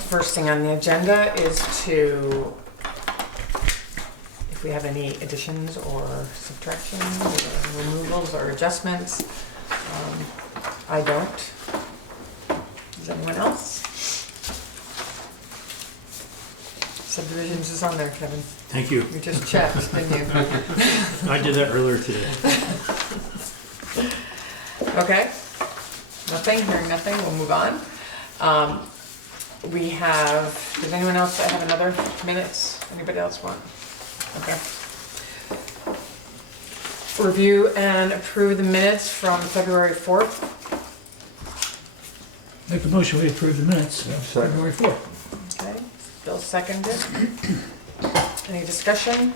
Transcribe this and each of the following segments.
first thing on the agenda is to, if we have any additions or subtractions or removals or adjustments. I don't. Does anyone else? Subdivisions is on there, Kevin. Thank you. You just checked, didn't you? I did that earlier today. Okay. Nothing, hearing nothing, we'll move on. We have, does anyone else have another minutes? Anybody else want? Okay. Review and approve the minutes from February 4th. Make a motion, we approve the minutes, February 4th. Okay, Bill seconded. Any discussion?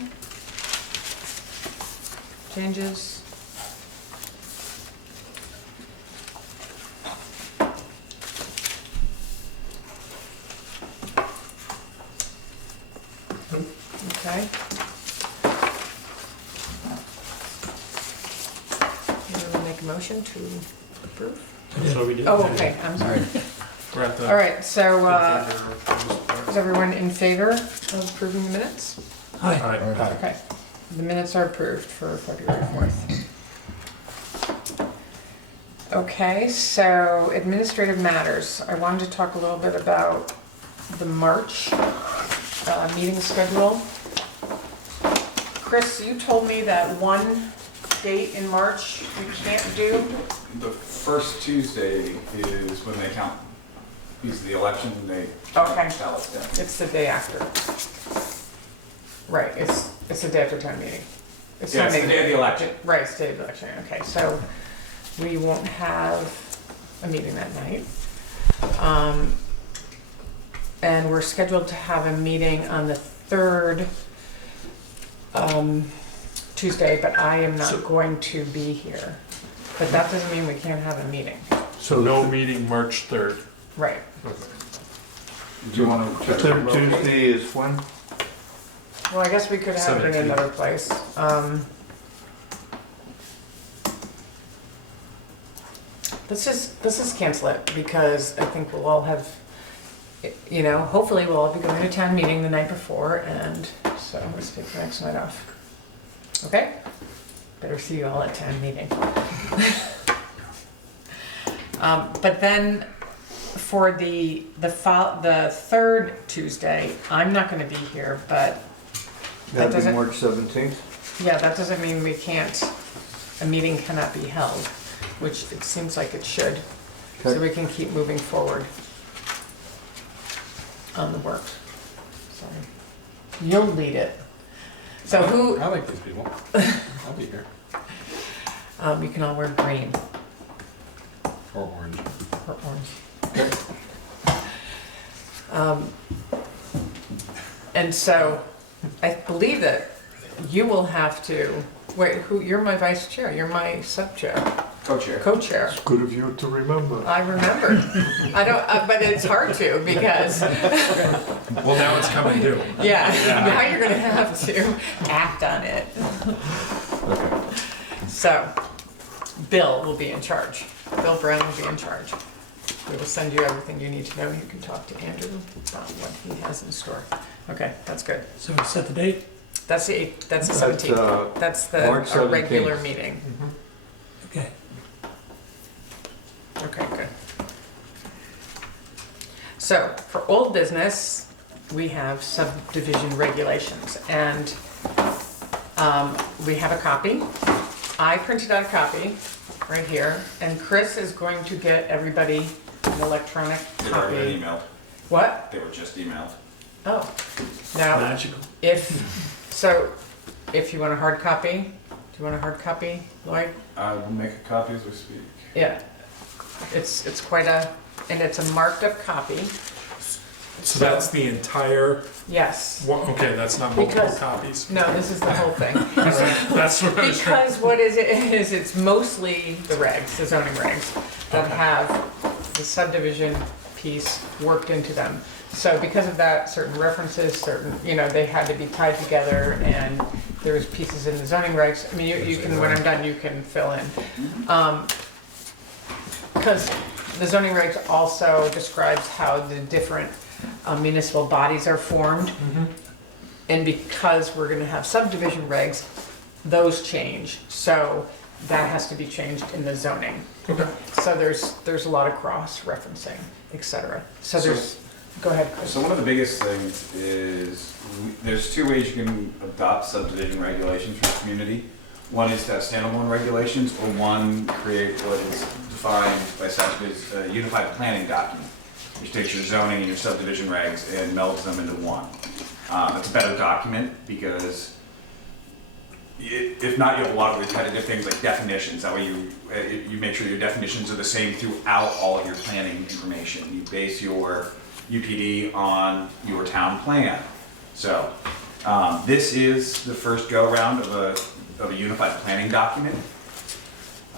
Changes? Okay. You want to make a motion to approve? That's what we did. Oh, okay, I'm sorry. We're at the. All right, so Aye. is everyone in favor of approving the minutes? Hi. Okay, the minutes are approved for February 4th. Okay, so administrative matters. I wanted to talk a little bit about the March meeting schedule. Chris, you told me that one date in March we can't do. The first Tuesday is when they count, because of the election, and they Okay. count ballots down. It's the day after. Right, it's the day after town meeting. Yeah, it's the day of the election. Right, it's the day of the election, okay, so we won't have a meeting that night. And we're scheduled to have a meeting on the third Tuesday, but I am not going to be here. But that doesn't mean we can't have a meeting. So no meeting March 3rd. Right. Okay. Do you want to check? Third Tuesday is when? Well, I guess we could have it in 17th. another place. Let's just cancel it because I think we'll all have, you know, hopefully we'll all be going to town meeting the night before, and so let's take the next night off. Okay? Better see you all at town meeting. But then for the third Tuesday, I'm not going to be here, but That'd be doesn't- March 17th. yeah, that doesn't mean we can't, a meeting cannot be held, which it seems like it should. So Okay. we can keep moving forward on the work. So you'll lead it. So who, I like these people. I'll be here. you can all wear green Or orange. or orange. And so I believe that you will have to, wait, you're my vice chair, you're my sub-chair, Co-chair. co-chair. It's good of you to remember. I remembered. I don't, but it's hard to because, Well, now it's coming due. yeah, now you're gonna have to act on it. Okay. So, Bill will be in charge. Bill Brown will be in charge. We will send you everything you need to know. You can talk to Andrew about what he has in store. Okay, that's good. So we set the date? That's the 17th. That's March our regular 17th. meeting. Okay. Okay, good. So, for old business, we have subdivision regulations, and we have a copy. I printed out a copy right here, and Chris is going to get everybody an electronic They were already copy. emailed. What? They were just emailed. Oh, now, Magical. if you want a hard copy, do you want a hard copy, Lloyd? I will make a copy as we speak. Yeah, it's quite a, and it's a marked up copy, So that's the entire, yes. okay, that's not multiple Because- copies. No, this is the whole thing. That's what I was trying. Because what is it is, it's mostly the regs, the zoning regs, that have the subdivision piece worked into them. So because of that, certain references, certain, you know, they had to be tied together, and there was pieces in the zoning regs. I mean, you can, when I'm done, you can fill in. Because the zoning regs also describes how the different municipal bodies are formed. And because we're gonna have subdivision regs, those change. So that has to be changed in the zoning. Okay. So there's a lot of cross-referencing, et cetera. So there's, go ahead, Chris. So one of the biggest things is, there's two ways you can adopt subdivision regulations for the community. One is to have standalone regulations, or one create what is defined by statute as a unified planning document, which takes your zoning and your subdivision regs and melds them into one. It's a better document because if not, you have a lot of repetitive things like definitions. That way you make sure your definitions are the same throughout all of your planning information. You base your UPD on your town plan. So this is the first go-around of a unified planning document.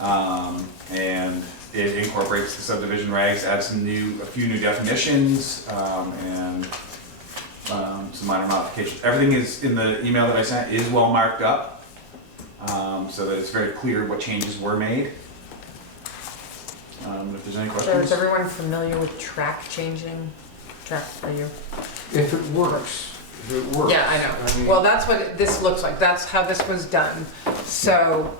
And it incorporates the subdivision regs, adds a few new definitions, and some minor modifications. Everything is in the email that I sent is well marked up, so that it's very clear what changes were made. If there's any So questions. is everyone familiar with track changing? Track, are you? If it works, Yeah, I know. Well, that's what this looks like. That's how this was done. So,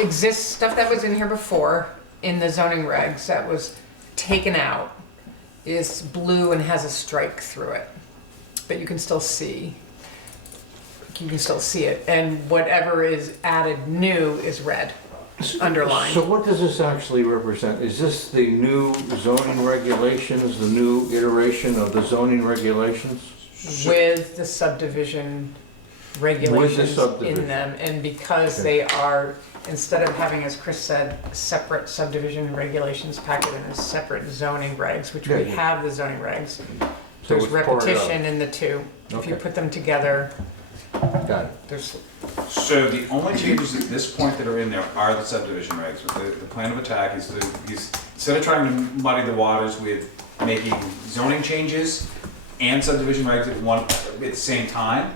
exists stuff that was in here before in the zoning regs that was taken out is blue and has a strike through it. But you can still see. You can still see it. And whatever is added new is red, underlined. So what does this actually represent? Is this the new zoning regulations, the new iteration of the zoning regulations? With the subdivision regulations subdivision. in them, and because they are, instead of having, as Chris said, separate subdivision regulations packet and a separate zoning regs, which we Yeah. have the zoning regs, So there's it's part of- repetition in the two. If you Okay. put them together, Got it. there's, So the only changes at this point that are in there are the subdivision regs. But the plan of attack is instead of trying to muddy the waters with making zoning changes and subdivision regs at the same time,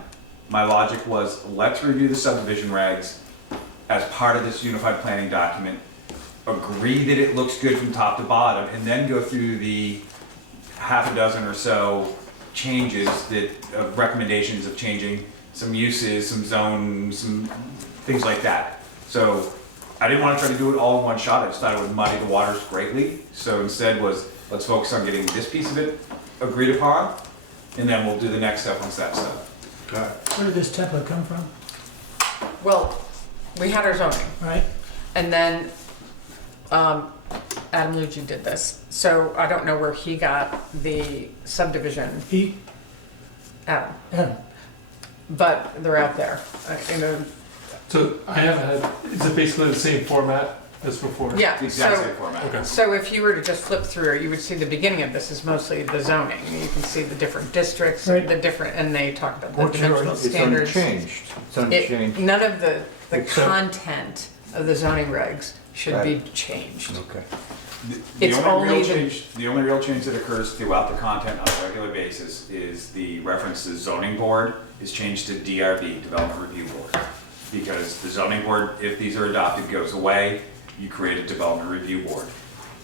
my logic was, let's review the subdivision regs as part of this unified planning document, agree that it looks good from top to bottom, and then go through the half a dozen or so changes recommendations of changing some uses, some zones, some things like that. So I didn't want to try to do it all in one shot. I just thought it would muddy the waters greatly. So instead let's focus on getting this piece of it agreed upon, and then we'll do the next step once that's done. Where did this template come from? well, we had our zoning, Right? and then Adam Lucci did this. So I don't know where he got the subdivision, He, Adam, Adam, but they're out there. So I haven't had, is it basically the same format as before? It's Yeah, the exact so, same format. Okay. so if you were to just flip through, you would see the beginning of this is mostly the zoning. You can see the different districts, Right. the different, and they talk about the What's your- dimensional standards. It's unchanged. It's unchanged. None of the Except- content of the zoning regs should be changed. Okay. It's only The only real change that occurs throughout the content on a regular basis is the reference to zoning board is changed to DRB, Development Review Board. Because the zoning board, if these are adopted, goes away, you create a development review board.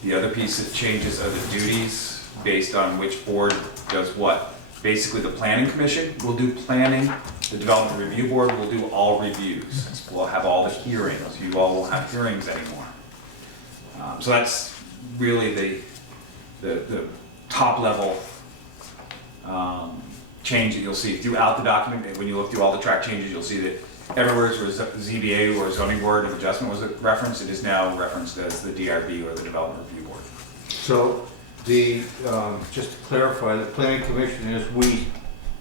The other piece that changes are the duties based on which board does what. Basically, the planning commission will do planning, the development review board will do all reviews. We'll have all the hearings, you all won't have hearings anymore. So that's really the top level change that you'll see throughout the document. And when you look through all the track changes, you'll see that everywhere where ZBA or zoning board of adjustment was referenced, it is now referenced as the DRB or the development review board. So just to clarify, the planning commission as we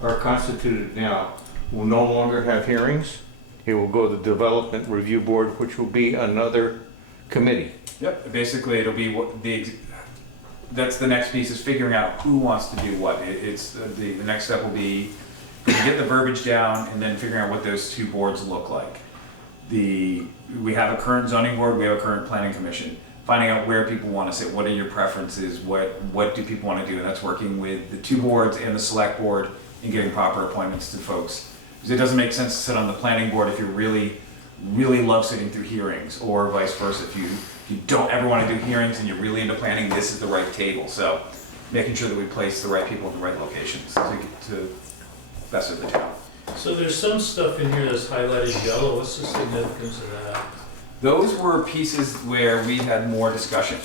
are constituted now will no longer have hearings. It will go to the development review board, which will be another committee. Yep, basically it'll be that's the next piece is figuring out who wants to do what. It's the next step will be to get the verbiage down and then figuring out what those two boards look like. We have a current zoning board, we have a current planning commission. Finding out where people want to sit, what are your preferences, what do people want to do, and that's working with the two boards and the select board and getting proper appointments to folks. Because it doesn't make sense to sit on the planning board if you really love sitting through hearings, or vice versa. If you don't ever wanna do hearings and you're really into planning, this is the right table. So making sure that we place the right people in the right locations to get to best of the town. So there's some stuff in here that's highlighted yellow. What's the significance of that? Those were pieces where we had more discussion.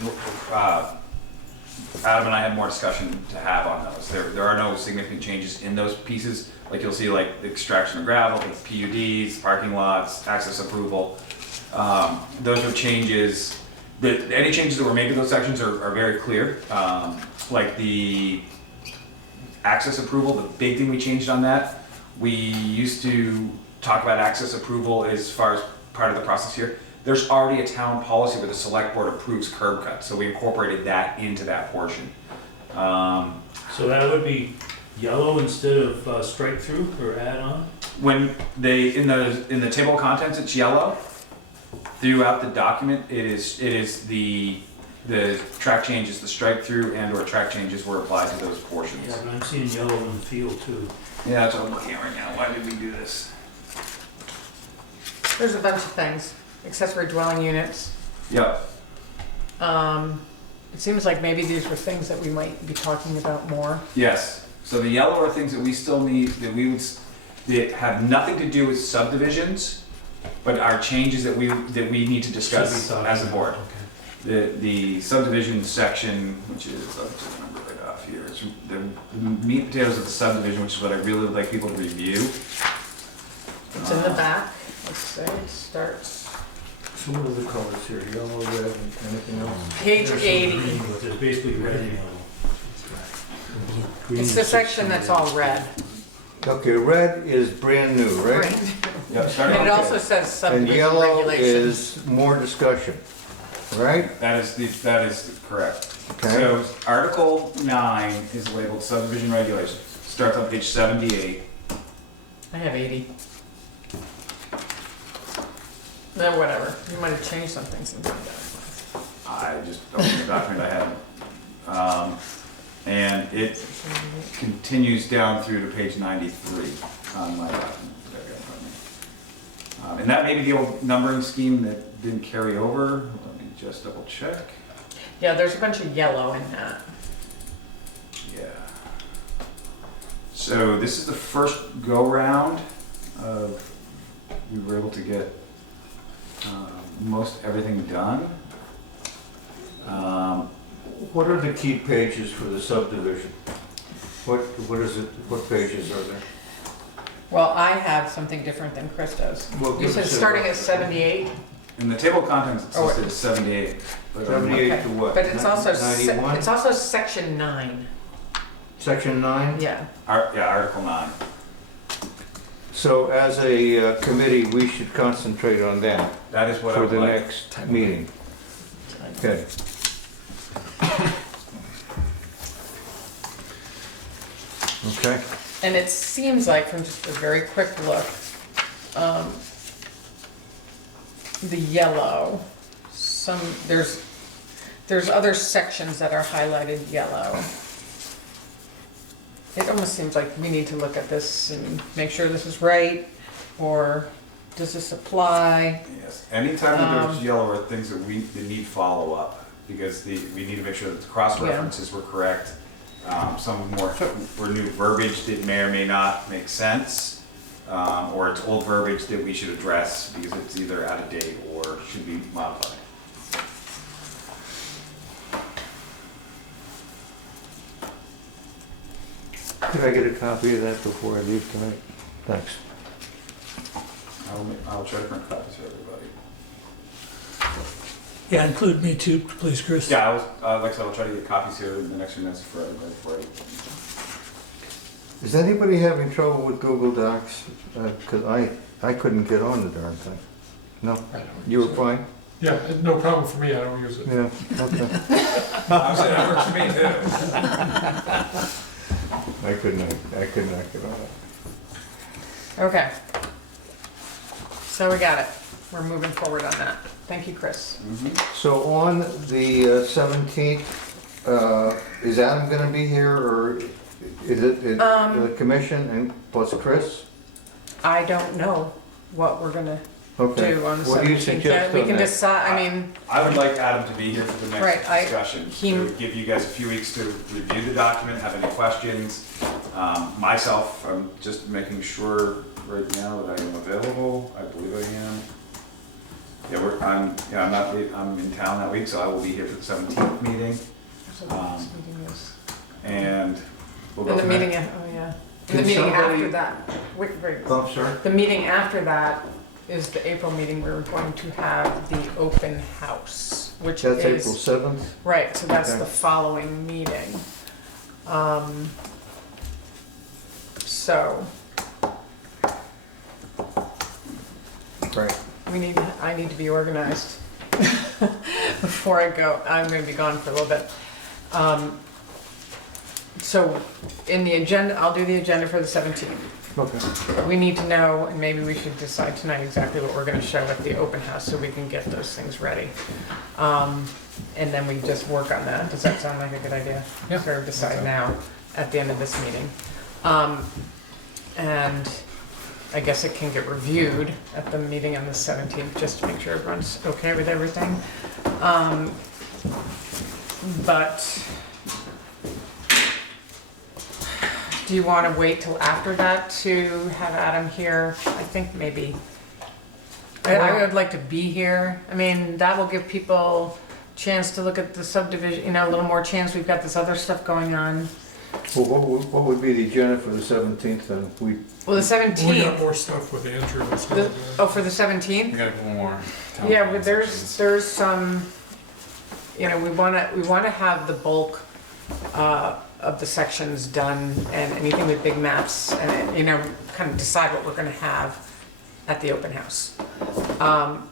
Adam and I had more discussion to have on those. There are no significant changes in those pieces. Like you'll see like the extraction of gravel, the PUDs, parking lots, access approval. Those are changes, any changes that were made to those sections are very clear. Like the access approval, the big thing we changed on that, we used to talk about access approval as far as part of the process here. There's already a town policy where the select board approves curb cuts, so we incorporated that into that portion. So that would be yellow instead of strike through or add on? When they, in the table of contents, it's yellow. Throughout the document, it is the track changes, the strike through and or track changes were applied to those portions. Yeah, but I'm seeing yellow in the field too. Yeah, that's what I'm looking at right now. Why did we do this? There's a bunch of things. Accessory dwelling units. Yep. It seems like maybe these were things that we might be talking about more. Yes. So the yellow are things that we still need, that have nothing to do with subdivisions, but are changes that we need to discuss Should be as a board. Okay. The subdivision section, which is, I'll just number right off here, it's the meat and potatoes of the subdivision, which is what I really would like people to review. It's in the back. Let's say it starts So what are the colors here, yellow, red, and anything else? page There's some 80. green, but there's basically red and yellow. It's the section that's all red. Okay, red is brand new, right? Yep, starting And it on- also says And subdivision yellow regulations. is more discussion, right? That is correct. Okay. So Article 9 is labeled subdivision regulations. Starts on page 78. I have 80. No, whatever. You might have changed some things in there. I just opened the document I had. And it continues down through to page 93 on my document that I got in front of me. And that may be the old numbering scheme that didn't carry over. Let me just double check. Yeah, there's a bunch of yellow in that. Yeah. So this is the first go-round of, we were able to get most everything done. What are the key pages for the subdivision? What is it, what pages are there? Well, I have something different than Chris does. Well, You give said us a- starting at 78, In the table of contents, it Oh, says it's 78. But 78 to what? but it's also, 91? it's also section 9. Section 9? Yeah. Article 9. So as a committee, we should concentrate on that That is what I for would the like. next meeting. Okay. Okay. And it seems like, from just a very quick look, the yellow, there's other sections that are highlighted yellow. It almost seems like we need to look at this and make sure this is right, or does this apply? Yes. Anytime that there's yellow are things that that need follow-up, because we need to make sure that the cross-references were correct. Some more were new verbiage that may or may not make sense, or it's old verbiage that we should address because it's either out of date or should be modified. Could I get a copy of that before I leave tonight? Thanks. I'll try to print copies for everybody. Yeah, include me too, please, Chris. Yeah, like I said, I'll try to get copies here in the next few minutes for everybody before I Is anybody having trouble with Google Docs? Because I couldn't get on the darn thing. No? You were fine? Yeah, no problem for me, I don't use it. Yeah, okay. I'm saying that works for me too. I could not get on it. Okay. So we got it. We're moving forward on that. Thank you, Chris. So on the 17th, is Adam gonna be here, or is it the commission and plus Chris? I don't know what we're gonna Okay. do on the What do you 17th. suggest We on can that? decide, I mean, I would like Adam to be here for the Right, next discussion. he- To give you guys a few weeks to review the document, have any questions. Myself, I'm just making sure right now that I am available. I believe I am. I'm in town that week, so I will be here for the 17th meeting. so the next meeting is. And we'll go And the from there. meeting, oh yeah, and the Can meeting somebody- after that, wait, Oh, sorry. the meeting after that is the April meeting, where we're going to have the open house, which That's April is, 7th? right, so that's Okay. the following meeting. So, Right. I need to be organized before I go, I'm gonna be gone for a little bit. So, in the agenda, I'll do the agenda for the 17th. Okay. We need to know, and maybe we should decide tonight exactly what we're gonna show at the open house, so we can get those things ready. And then we just work on that. Does that sound like a good idea? Yeah. Sort of decide now, at the end of this meeting. And I guess it can get reviewed at the meeting on the 17th, just to make sure everyone's okay with everything. But do you want to wait till after that to have Adam here? I think maybe, I would like to be here. I mean, that will give people a chance to look at the subdivision, you know, a little more chance. We've got this other stuff going on. Well, what would be the agenda for the 17th then? Well, the We got 17th, more stuff with Andrew as well. oh, for the 17th? We got a couple more. town Yeah, but sections. there's some, you know, we wanna have the bulk, of the sections done, and anything with big maps, and, you know, kind of decide what we're gonna have at the open house.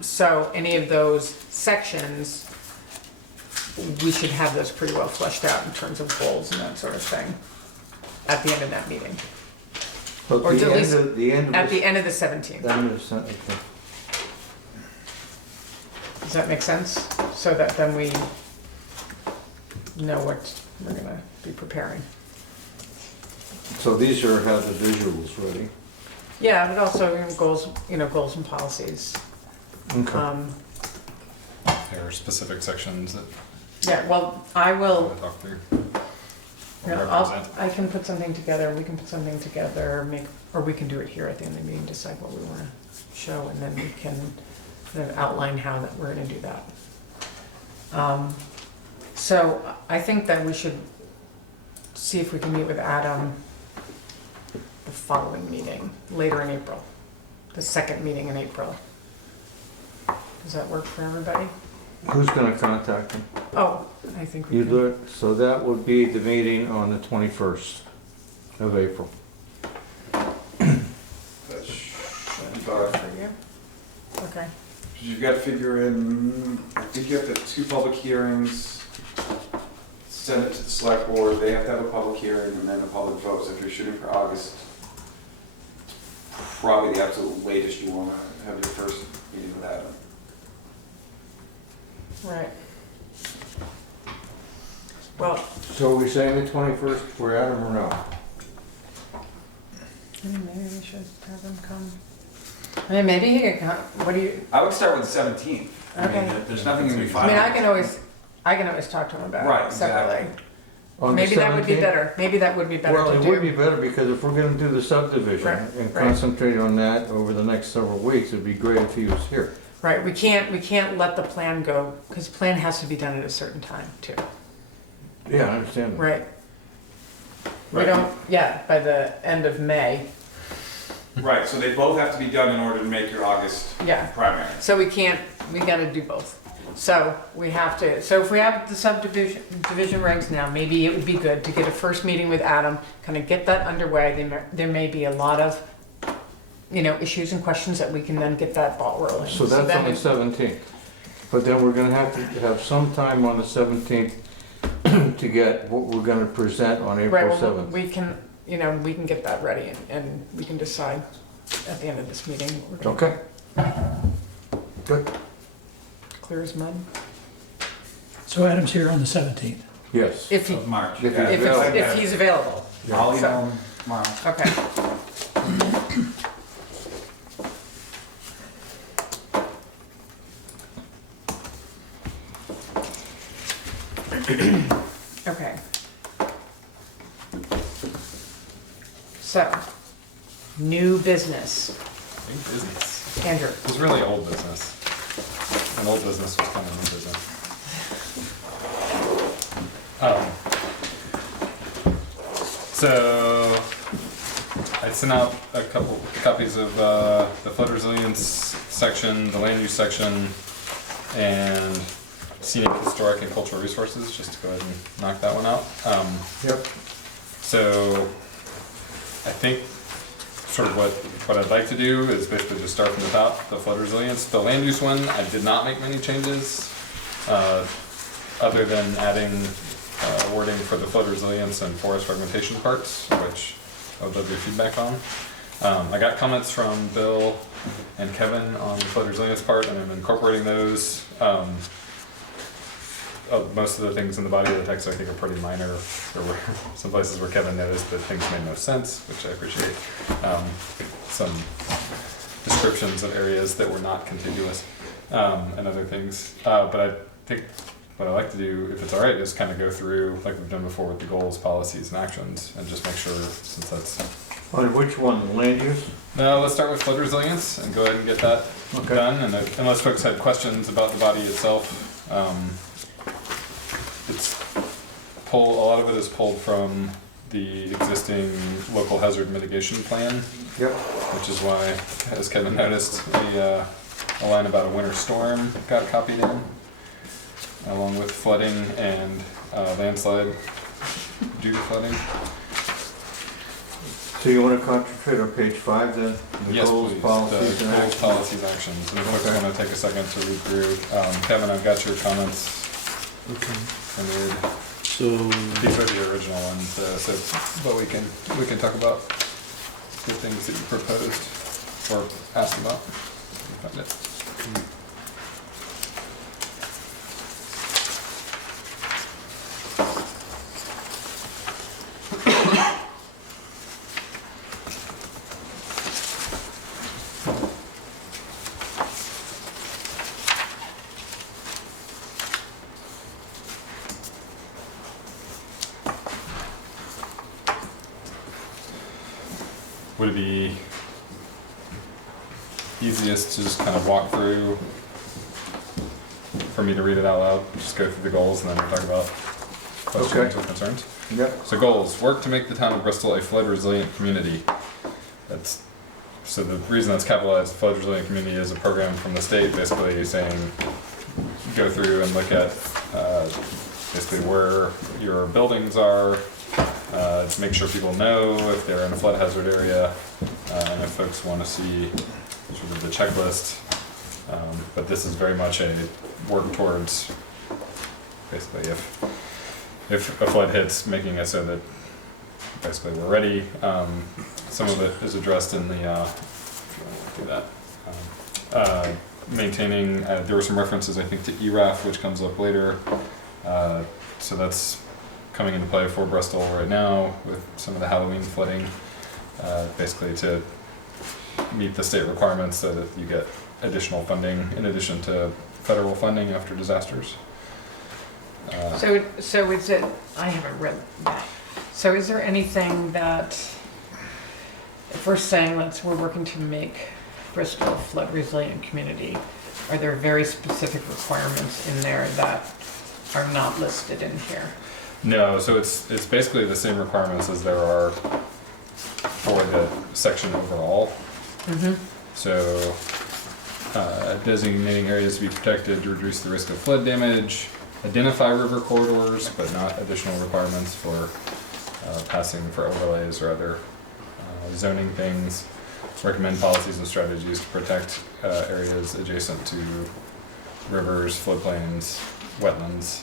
So any of those sections, we should have those pretty well fleshed out in terms of goals and that sort of thing at the end of that meeting, But Or the at end least of, the end of at the this. end of the 17th. Okay. Does that make sense? So that then we know what we're gonna be preparing. So these are, have the visuals ready. Yeah, but also goals, you know, goals and policies. Okay. There are specific sections that Yeah, well, I I will, want to talk through. you Or know, represent. I can put something together, we can put something together, or we can do it here at the end of the meeting, decide what we wanna show, and then we can kind of outline how that we're gonna do that. So I think that we should see if we can meet with Adam the following meeting, later in April, the second meeting in April. Does that work for everybody? Who's gonna contact them? Oh, I think we You can. do it? So that would be the meeting on the 21st of April. That should be fine. For you? Okay. You've got to figure in, I think you have to have 2 public hearings, send it to the select board, they have to have a public hearing, and then a public vote. So if you're shooting for August, probably the absolute latest you want to have your first meeting with Adam. Right. Well, So we saying the 21st for Adam or no? maybe we should have him come. I mean, maybe he could come, what do you, I would start with the 17th. I mean, Okay. there's nothing in the I file. mean, I can always talk to him about Right, it separately. exactly. On the Maybe that would be 17th? better, maybe that would be better Well, to it would be do. better because if we're gonna do the subdivision Right, and right. concentrate on that over the next several weeks, it'd be great if he was here. Right, we can't let the plan go, because plan has to be done at a certain time too, Yeah, I understand. that. right? We Right. don't, yeah, by the end of May, Right, so they both have to be done in order to make your August yeah. primary. So we gotta do both. So we have to, so if we have the division regs now, maybe it would be good to get a first meeting with Adam, kind of get that underway. There may be a lot of, you know, issues and questions that we can then get that ball rolling. So that's then on the we- 17th. But then we're gonna have to have some time on the 17th to get what we're gonna present on Right, April well, 7th. we can, you know, we can get that ready and we can decide at the end of this meeting. What we're gonna Okay. Good. Clear as mud. So Adam's here on the 17th. Yes. If he, Of March. If Yeah, he's if he's available. I'll email him tomorrow. Okay. Okay. So, new business. Big business. Andrew, It was really old business. And old business was kind of new business. So I sent out a couple copies of the flood resilience section, the land use section, and scenic, historic, and cultural resources, just to go ahead and knock that one out. Yep. So I think sort of what I'd like to do is basically just start from the top, the flood resilience. The land use one, I did not make many changes, other than adding wording for the flood resilience and forest fragmentation parts, which I would love your feedback on. I got comments from Bill and Kevin on the flood resilience part, and I'm incorporating those. Most of the things in the body of the text I think are pretty minor. There were some places where Kevin noticed that things made no sense, which I appreciate. Some descriptions of areas that were not contiguous, and other things. But I think what I like to do, if it's all right, is kind of go through, like we've done before with the goals, policies, and actions, and just make sure, since that's... On which one, land use? Let's start with flood resilience and go ahead and get that done. And unless folks had questions about the body itself, a lot of it is pulled from the existing local hazard mitigation plan. Yep. Which is why, as Kevin noticed, a line about a winter storm got copied in, along with flooding and landslide due to flooding. So you want to concentrate on page 5 then? The Yes, goals, please. policies, The and goals, actions? policies, actions. And if folks want to take a second to read through, Kevin, I've got your comments. Okay. And So, these are the original ones, but we can talk about the things that you proposed or asked about. Find it. Would it be easiest to just kind of walk through, for me to read it out loud, just go through the goals and then we talk about questions or concerns? Yep. So goals, work to make the town of Bristol a flood resilient community. So the reason that's capitalized, flood resilient community, is a program from the state basically saying, go through and look at basically where your buildings are, to make sure people know if they're in a flood hazard area, and if folks want to see sort of the checklist. But this is very much a work towards basically if a flood hits, making it so that basically we're ready. Some of it is addressed in the do that. Maintaining, there were some references I think to ERAF, which comes up later. So that's coming into play for Bristol right now with some of the Halloween flooding, basically to meet the state requirements so that you get additional funding in addition to federal funding after disasters. so is it, I haven't read that. So is there anything that, if we're saying we're working to make Bristol a flood resilient community, are there very specific requirements in there that are not listed in here? No, so it's basically the same requirements as there are for the section overall. Mm-hmm. So designating areas to be protected to reduce the risk of flood damage, identify river corridors, but not additional requirements for passing for overlays or other zoning things, recommend policies and strategies to protect areas adjacent to rivers, floodplains, wetlands,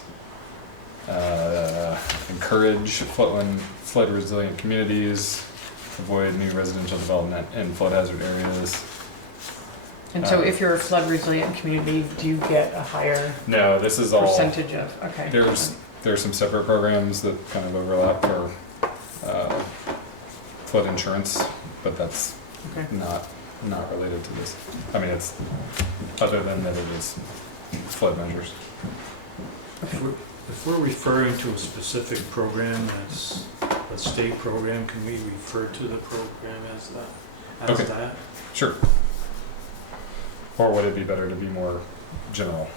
encourage flood resilient communities, avoid new residential development in flood hazard areas. And so if you're a flood resilient community, do you get a higher No, this is all, percentage of, okay. there's some separate programs that kind of overlap for flood insurance, but that's Okay. not related to this. I mean, it's, other than that it is flood measures. If we're referring to a specific program that's a state program, can we refer to the program as that? Okay. As that? Sure. Or would it be better to be more general?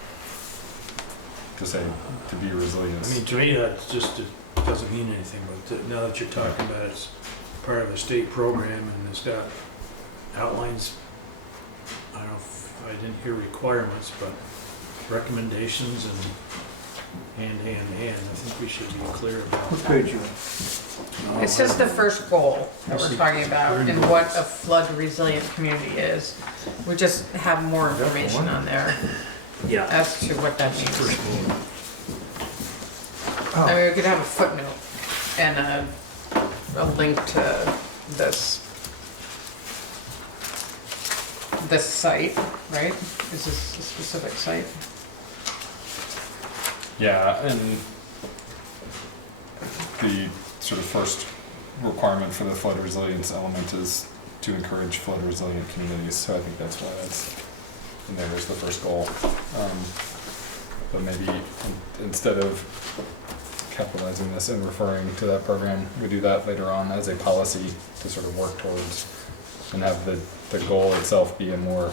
To say, to be resilient? I mean, to me, that just it doesn't mean anything, but now that you're talking about it's part of a state program and it's got outlines, I don't know if I didn't hear requirements, but recommendations and hand. I think we should be clear about What that. page you on? It says the first goal that we're talking about Very and good. what a flood resilient community is. We just have more Is that the information one? on there Yeah. as to what that means. First goal. I Oh, mean, we could have a footnote and a link to this site, right? Is this a specific site? Yeah, and the sort of first requirement for the flood resilience element is to encourage flood resilient communities, so I think that's why that's in there as the first goal. But maybe instead of capitalizing this and referring to that program, we do that later on as a policy to sort of work towards and have the goal itself be a more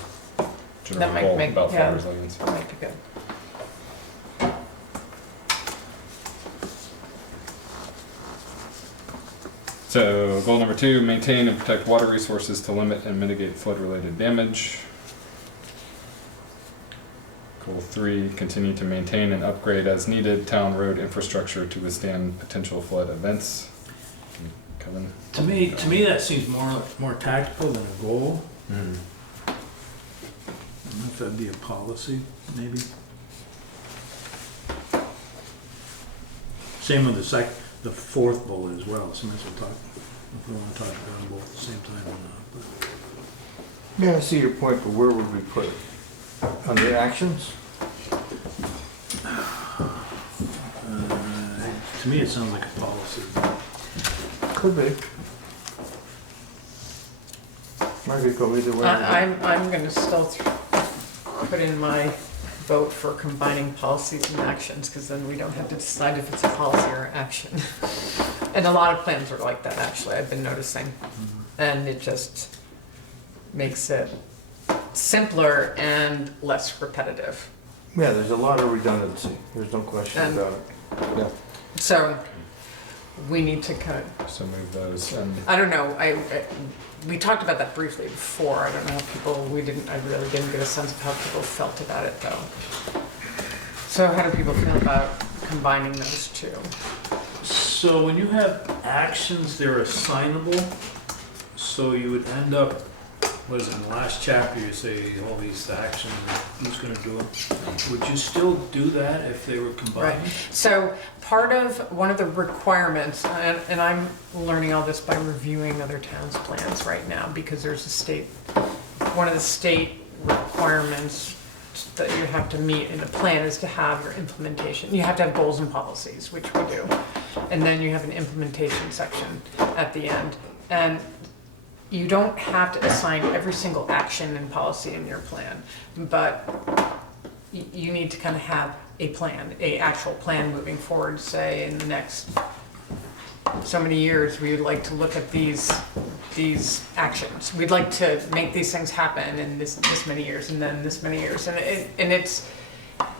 general That might goal make- about yeah. flood resilience. That might be good. So goal number 2, maintain and protect water resources to limit and mitigate flood-related damage. Goal 3, continue to maintain and upgrade as needed town road infrastructure to withstand potential flood events. Kevin? To me, that seems more tactical than a goal. I don't know if that'd be a policy, maybe. Same with the fourth bullet as well, so might as well talk, if we wanna talk about them both at the same time or not, but. yeah, I see your point, but where would we put it? Under actions? To me, it sounds like a policy. Could be. Might be go either way. I'm gonna still put in my vote for combining policies and actions, because then we don't have to decide if it's a policy or action. And a lot of plans are like that, actually, I've been noticing. And it just makes it simpler and less repetitive. Yeah, there's a lot of redundancy, there's no question And- about it. Yeah. So we need to kind of, So move those and I don't know, we talked about that briefly before. I don't know how people, I really didn't get a sense of how people felt about it though. So how do people feel about combining those two? So when you have actions, they're assignable, so you would end up, what is it, in the last chapter, you say all these actions, who's gonna do them? Would you still do that if they were combined? Right. So part of, one of the requirements, and I'm learning all this by reviewing other towns' plans right now, because there's a state, one of the state requirements that you have to meet in a plan is to have your implementation. You have to have goals and policies, which we do. And then you have an implementation section at the end. And you don't have to assign every single action and policy in your plan, but you need to kind of have a plan, a actual plan moving forward, say in the next so many years, we would like to look at these actions. We'd like to make these things happen in this many years and then this many years. And it's,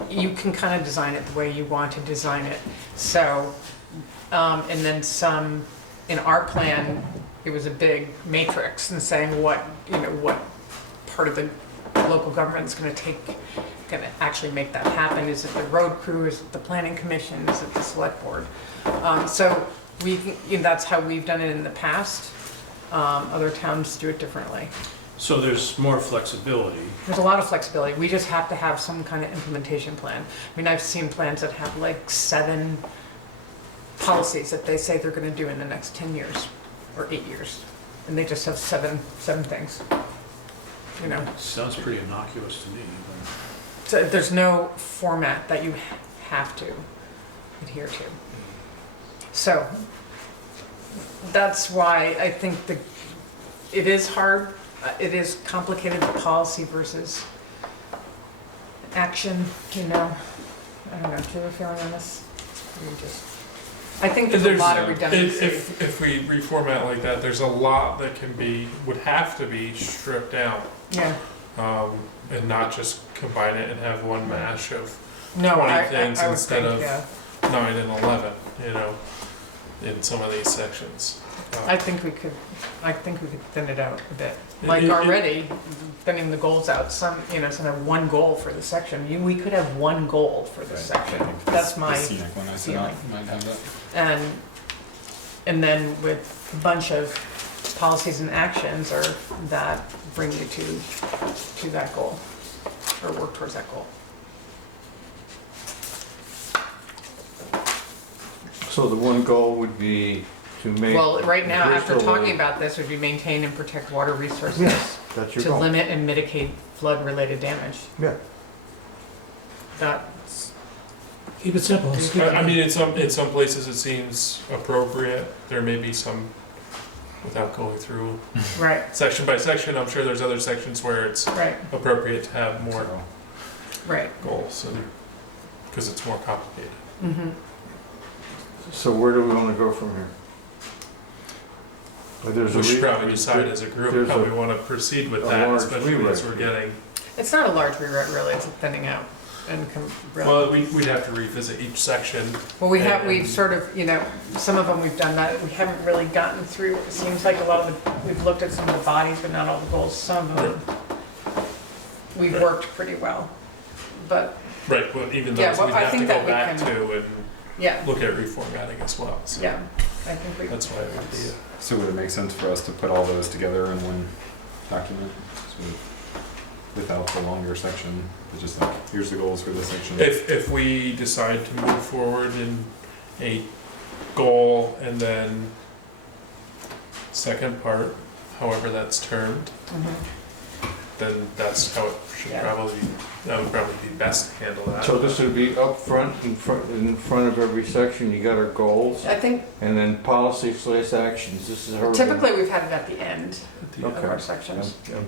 you can kind of design it the way you want to design it. So, and then some, in our plan, it was a big matrix and saying what part of the local government's gonna actually make that happen. Is it the road crew? Is it the planning commission? Is it the select board? So that's how we've done it in the past. Other towns do it differently. So there's more flexibility. There's a lot of flexibility. We just have to have some kind of implementation plan. I mean, I've seen plans that have like 7 policies that they say they're gonna do in the next 10 years or 8 years. And they just have seven things, you know. Sounds pretty innocuous to me, but. So there's no format that you have to adhere to. So that's why I think it is hard, it is complicated, the policy versus action, you know. I don't know, do you have a feeling on this? I think there's a lot of There's- redundancy. If we reformat like that, there's a lot that would have to be stripped out. Yeah, And not just combine it and have one mash of no, 20 I things would instead think, of yeah. 9 and 11, you know, in some of these sections. I think we could thin it out a bit. Like it- already, thinning the goals out, some have one goal for the section. We could have one goal for this Right. section. I think That's the my scenic one I sent out might have that. And then with a bunch of policies and actions or that bring you to that goal, or work towards that goal. So the one goal would be to make. Well, right now, after Bristol talking a- about this, would be maintain and protect water resources Yes, that's your to goal. limit and mitigate flood-related damage. Yeah. That's, Keep it simple. I mean, in some places it seems appropriate. There may be some, without going through right, section by section, I'm sure there's other sections where it's right, appropriate to have more So, right. goals, and because it's more complicated. Mm-hmm. So where do we want to go from here? There's a We should re- probably decide as a group there's how a- we want to proceed with a that, large especially rewrite as we're here. getting. It's not a large rewrite, really, it's a thinning out and Well, we'd have to revisit each section. Well, we've sort of, some of them we've done that, we haven't really gotten through, it seems like a lot of we've looked at some of the bodies, but not all the goals, some of them we've Right. worked pretty well, but, Right, but even Yeah, those well, we'd I have to think go that we back can- to and yeah, look at reformatting as well. So yeah, I think we, that's why it would be. So would it make sense for us to put all those together in one document? So without the longer section, it's just like, here's the goals for this section. If we decide to move forward in a goal and then second part, however that's termed, mhm. then that's how it should Yeah. that would probably be best to handle that. So this would be up front, in front of every section, you got our goals, I think and then policy/actions, this is how we're gonna. typically we've had it at the end of Okay. our sections. I'm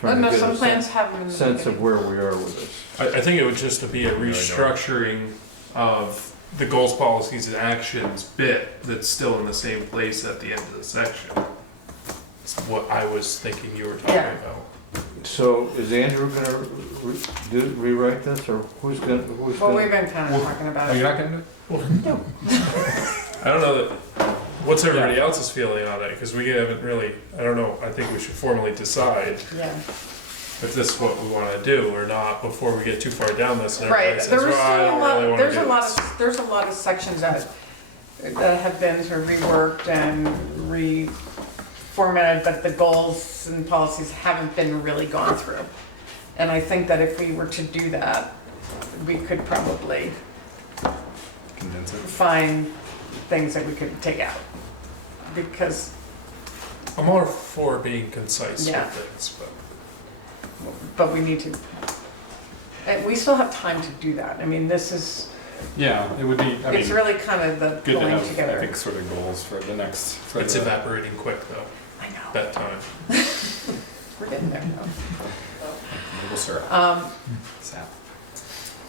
But trying to no, get some a plans have them in the sense of beginning. where we are with this. I think it would just be a really don't. restructuring of the goals, policies, and actions bit that's still in the same place at the end of the section. It's what I was thinking you were talking Yeah. about. So is Andrew gonna rewrite this, or who's gonna? Well, we've been kind of talking about Oh, it. you're not gonna do it? I don't know that, what's everybody else's feeling on it, because we haven't really, I don't know, I think we should formally decide Yeah. if this is what we want to do or not before we get too far down this and Right, everybody there says, was well, I still a don't really lot, want to there's do a lot this. of, there's a lot of sections that have been sort of reworked and reformatted, but the goals and policies haven't been really gone through. And I think that if we were to do that, we could probably Condense it? find things that we could take out. Because, I'm all for being concise Yeah. with things, but we need to, and we still have time to do that. I mean, this is, Yeah, it would be, I it's mean, really kind of the good to pulling have, I together. think, sort of goals for the next, for but it's the, evaporating quick though, I know, that time. we're getting there now. maple syrup, sap.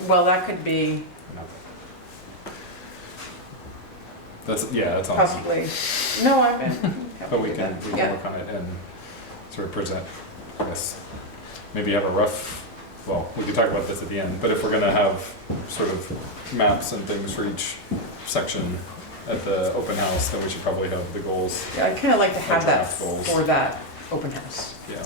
Well, that could be No. That's, yeah, that's on. possibly, no, I've been. But we can Yeah. work on it and sort of present, I guess, maybe have a rough, well, we could talk about this at the end, but if we're gonna have sort of maps and things for each section at the open house, then we should probably have the goals, Yeah, I'd kind of like to have that draft goals. for that open house. yeah.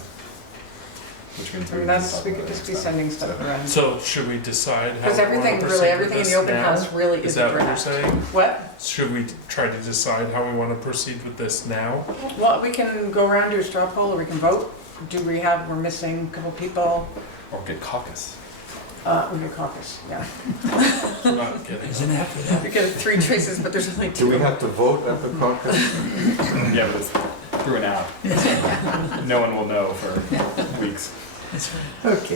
Which means I we mean, can that's, talk we about could it just be next time. sending stuff around. So should we decide how Because we want to everything, proceed really, with everything in this the open now? house really Is is a that what you're draft. saying? What? Should we try to decide how we want to proceed with this now? Well, we can go around, do a straw poll, or we can vote. We're missing a couple people. Or get caucus. We could caucus, yeah. I'm not kidding. Isn't after that? We get 3 choices, but there's only 2. Do we have to vote at the caucus? Yeah, but it's through an app. No one will know for weeks. That's right. Okay.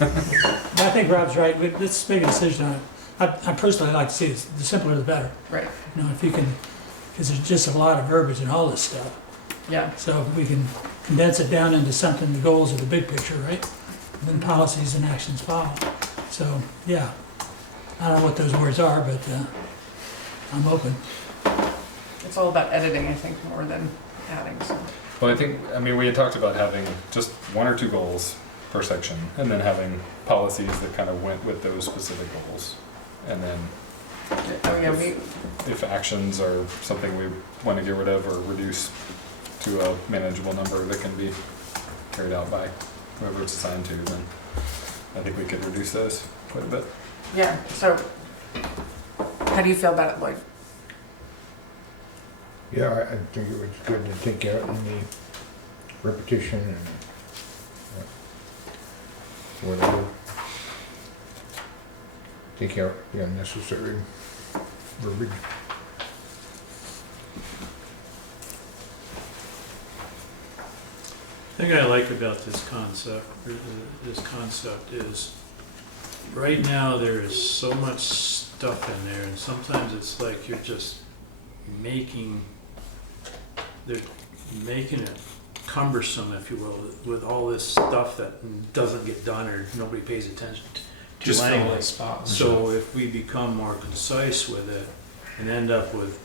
I think Rob's right. Let's make a decision on it. I personally like to see it, the simpler the better. Right, You know, if you can, because there's just a lot of verbiage and all this stuff. yeah. So if we can condense it down into something, the goals of the big picture, right? And then policies and actions follow. So, yeah. I don't know what those words are, but I'm open. It's all about editing, I think, more than adding, so. Well, I think, I mean, we had talked about having just 1 or 2 goals per section, and then having policies that kind of went with those specific goals. And then Oh, yeah, if actions are something we want to get rid of or reduce to a manageable number that can be carried out by whoever it's assigned to, then I think we could reduce those quite a bit. yeah, so, how do you feel about it, Lloyd? Yeah, I think it was good to take out any repetition and whatever. Take out the unnecessary verbiage. The thing I like about this concept is, right now, there is so much stuff in there, and sometimes it's like you're just they're making it cumbersome, if you will, with all this stuff that doesn't get done or nobody pays attention to. Just fill language. in spots. So if we become more concise with it and end up with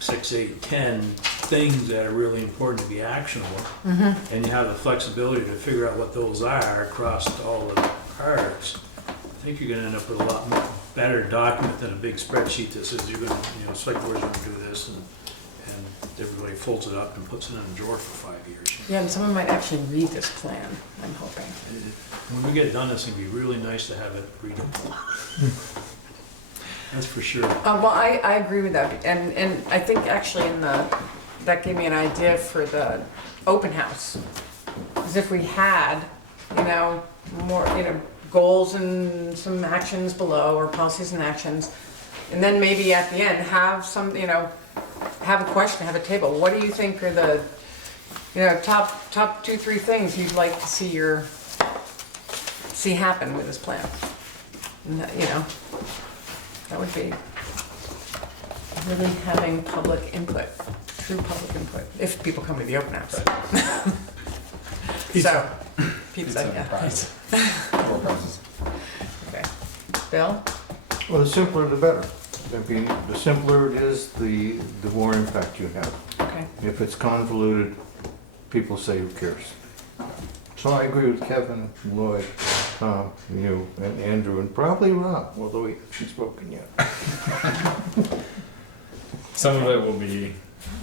6, 8, 10 things that are really important to be actionable, and you have the flexibility to figure out what those are across all the parts, I think you're gonna end up with a lot more better document than a big spreadsheet that says you're gonna, select board's gonna do this, and everybody folds it up and puts it in a drawer for 5 years. Yeah, and someone might actually read this plan, I'm hoping. When we get done, it's gonna be really nice to have it readable. That's for sure. Well, I agree with that, and I think actually that gave me an idea for the open house. Because if we had, more, goals and some actions below, or policies and actions, and then maybe at the end, have some, have a question, have a table. What do you think are the, top 2, 3 things you'd like to see happen with this plan? And that, that would be really having public input, true public input, if people come to the open house. So, pizza, yeah. Prizes. Or prizes. Okay. Bill? Well, the simpler the better. I mean, the simpler it is, the more impact you have. Okay. If it's convoluted, people say, who cares? So I agree with Kevin, Lloyd, Tom, you, and Andrew, and probably Rob, although he hasn't spoken yet. Some of it will be,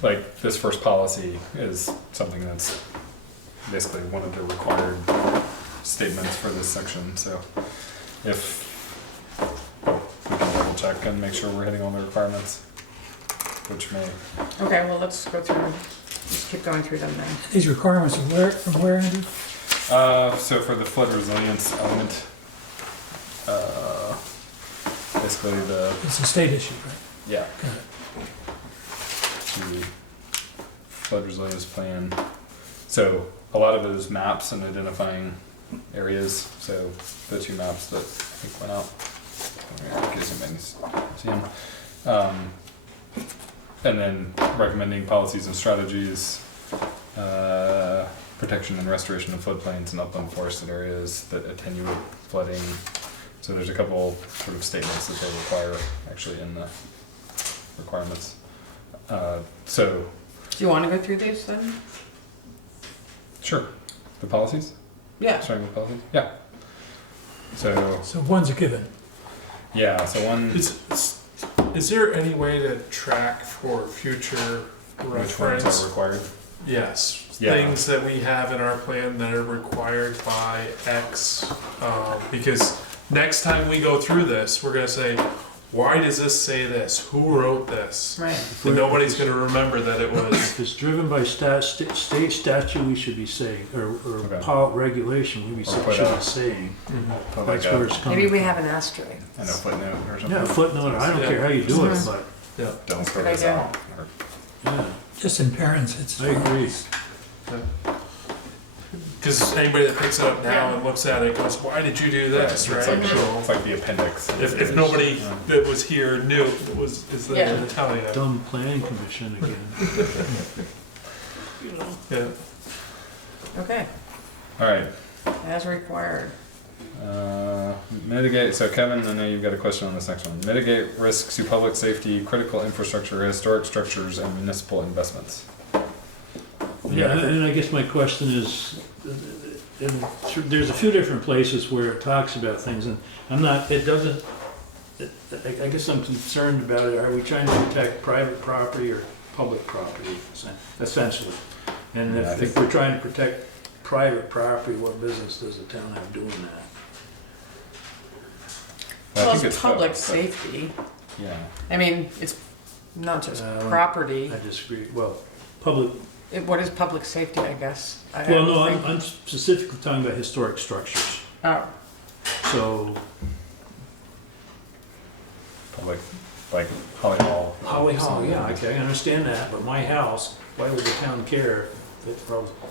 like, this first policy is something that's basically one of the required statements for this section, so if we can double check and make sure we're hitting all the requirements, which may, Okay, well, let's go through, just keep going through them then. These requirements are from where, Andrew? so for the flood resilience element, basically It's a state issue, right? yeah, Got it. the flood resilience plan. So a lot of it is maps and identifying areas. So the 2 maps that I think went out, in case you might see them. And then recommending policies and strategies, protection and restoration of floodplains and upland forested areas that attenuate flooding. So there's a couple sort of statements that they require actually in the requirements. So Do you want to go through these then? sure, the policies. Yeah. Starting with policies. Yeah. So So one's a given. yeah. So one. Is there any way to track for future Which ones reference? are required? Yes, Yeah. things that we have in our plan that are required by X. Because next time we go through this, we're gonna say, why does this say this? Who wrote this? Right. And nobody's gonna remember that it was. If it's driven by state statute, we should be saying, or Okay. regulation, we Or should put be out- saying. Put That's like where a, it's coming Maybe we from. have an asterisk. and a footnote or something. Yeah, a footnote, I don't care how you do it, but, Don't throw Good this idea. out. Or, yeah, Just in parents, it's. I agree. Because anybody that picks it up now and looks at it goes, why did you do this, It's right? like, So it's like the appendix. if nobody Yeah. that was here knew, is that Yeah. gonna tell you? Dumb planning commission again. Yeah. Okay, All right. as required. Mitigate, so Kevin, I know you've got a question on this next one. Mitigate risks to public safety, critical infrastructure, historic structures, and municipal investments. Yeah, and I guess my question is, there's a few different places where it talks about things, and I'm not, it doesn't, I guess I'm concerned about it, are we trying to protect private property or public property, essentially? And Yeah, I if we're trying to protect private property, what business does the town have doing that? I Well, think it's public both, but- safety. Yeah. I mean, it's not just Well, property. I disagree, well, public, What is public safety, I guess? well, no, I'm specifically talking about historic structures, Oh, so. Public, like Holly Hall. Holly Hall, yeah, okay, I understand that, but my house, why would the town care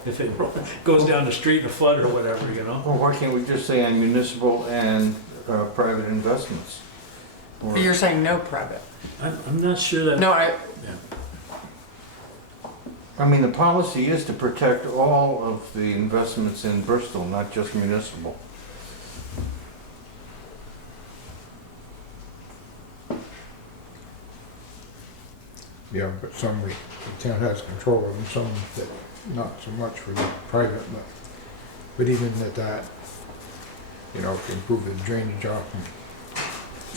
if it goes down the street in a flood or whatever, you know? Well, why can't we just say on municipal and private investments? Or- but you're saying no private. I'm not sure that. No, I mean, the policy is to protect all of the investments in Bristol, not just municipal. Yeah, but some the town has control of, and some that not so much for the private, but even at that, you know, to improve the drainage off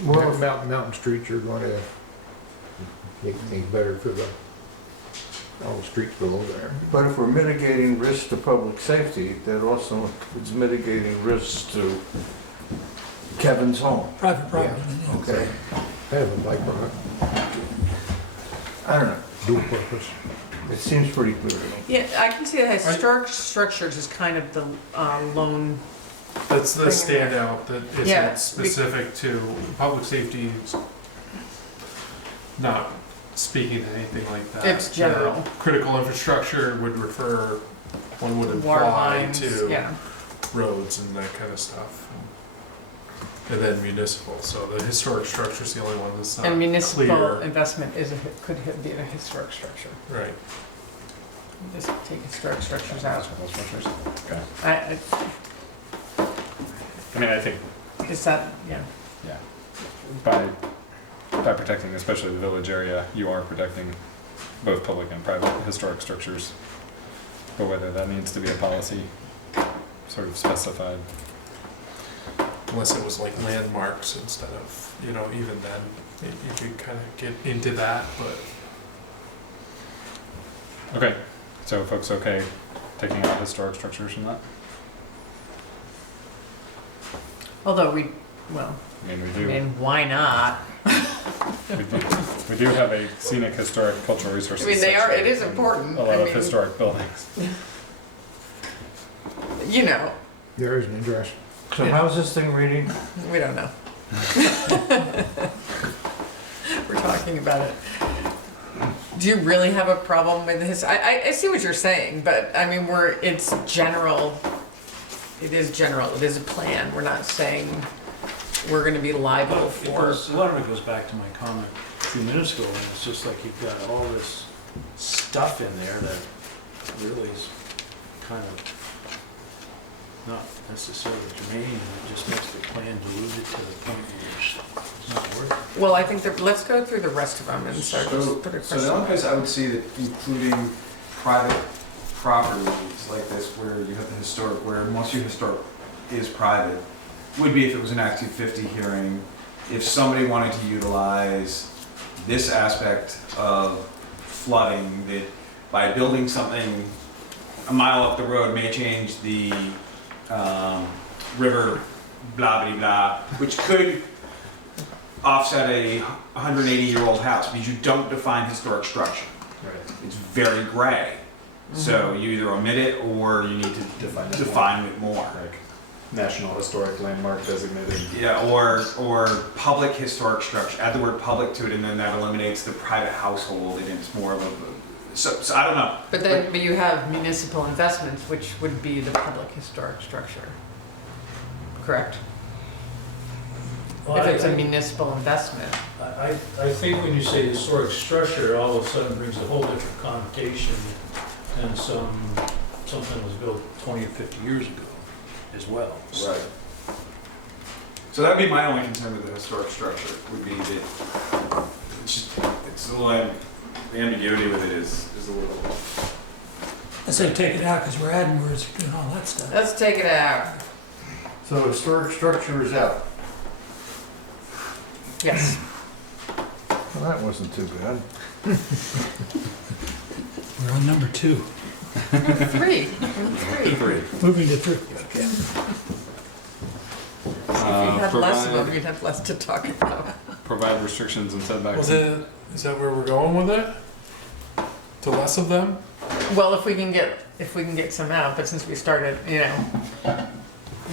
Well, mountain streets, you're gonna make things better for all the streets below there. but if we're mitigating risks to public safety, that also is mitigating risks to Kevin's home. Private property. Okay, I have a bike on I don't know. it, dual purpose. It seems pretty clear to me. yeah, I can see that historic structures is kind of the lone. That's the Bring it standout that Yeah, isn't specific to public safety. Not speaking to anything like that. It's general. Critical infrastructure would refer, one would Water apply lines, to yeah. roads and that kind of stuff. And then municipal, so the historic structure's the only one that's not And municipal clear. investment could be in a historic structure. Right. Just take historic structures out. Okay. I, I mean, I think, is that, yeah. yeah, by protecting, especially the village area, you are protecting both public and private historic structures. But whether that needs to be a policy sort of specified. Unless it was like landmarks instead of, even then, maybe you could kind of get into that, but. Okay, so folks okay taking out historic structures from that? Although we I mean, we do, why not? we do have a scenic, historic, cultural I resources mean, section it is and important. a lot I of mean, historic buildings. There is an address. So how's this thing reading? We don't know. We're talking about it. Do you really have a problem with this? I see what you're saying, but I mean, it's general. It is general. It is a plan. We're not saying we're gonna be liable for. A lot of it goes back to my comment a few minutes ago, and it's just like you've got all this stuff in there that really is kind of not necessarily germane, and it just makes the plan diluted to the point where it's not worth it. Well, I think let's go through the rest of them and start just put a So the only question. place I would see that including private properties like this, where you have the historic, where most of your historic is private, would be if it was an Act 250 hearing, if somebody wanted to utilize this aspect of flooding, that by building something a mile up the road may change the river, blah, blah, blah, which could offset a 180-year-old house, because you don't define historic structure. It's very gray. So you either omit it or you need to define it more. Like National Historic Landmark designated. Yeah, or public historic structure. Add the word public to it, and then that eliminates the private household, and it's more of a. So I don't know. But you have municipal investments, which would be the public historic structure. Correct? If it's a municipal investment. I think when you say historic structure, all of a sudden brings a whole different connotation than something was built 20 or 50 years ago as well. Right. So that'd be my only concern with the historic structure, would be that it's a little, the ambiguity with it is a little. I say take it out because we're adding words and all that stuff. Let's take it out. So historic structure is out. Yes. Well, that wasn't too bad. We're on number 2. Three. Moving to 3. If you had less of them, Provide, you'd have less to talk about. provide restrictions and setbacks. Was it, is that where we're going with it? To less of them? Well, if we can get some out, but since we started, you know,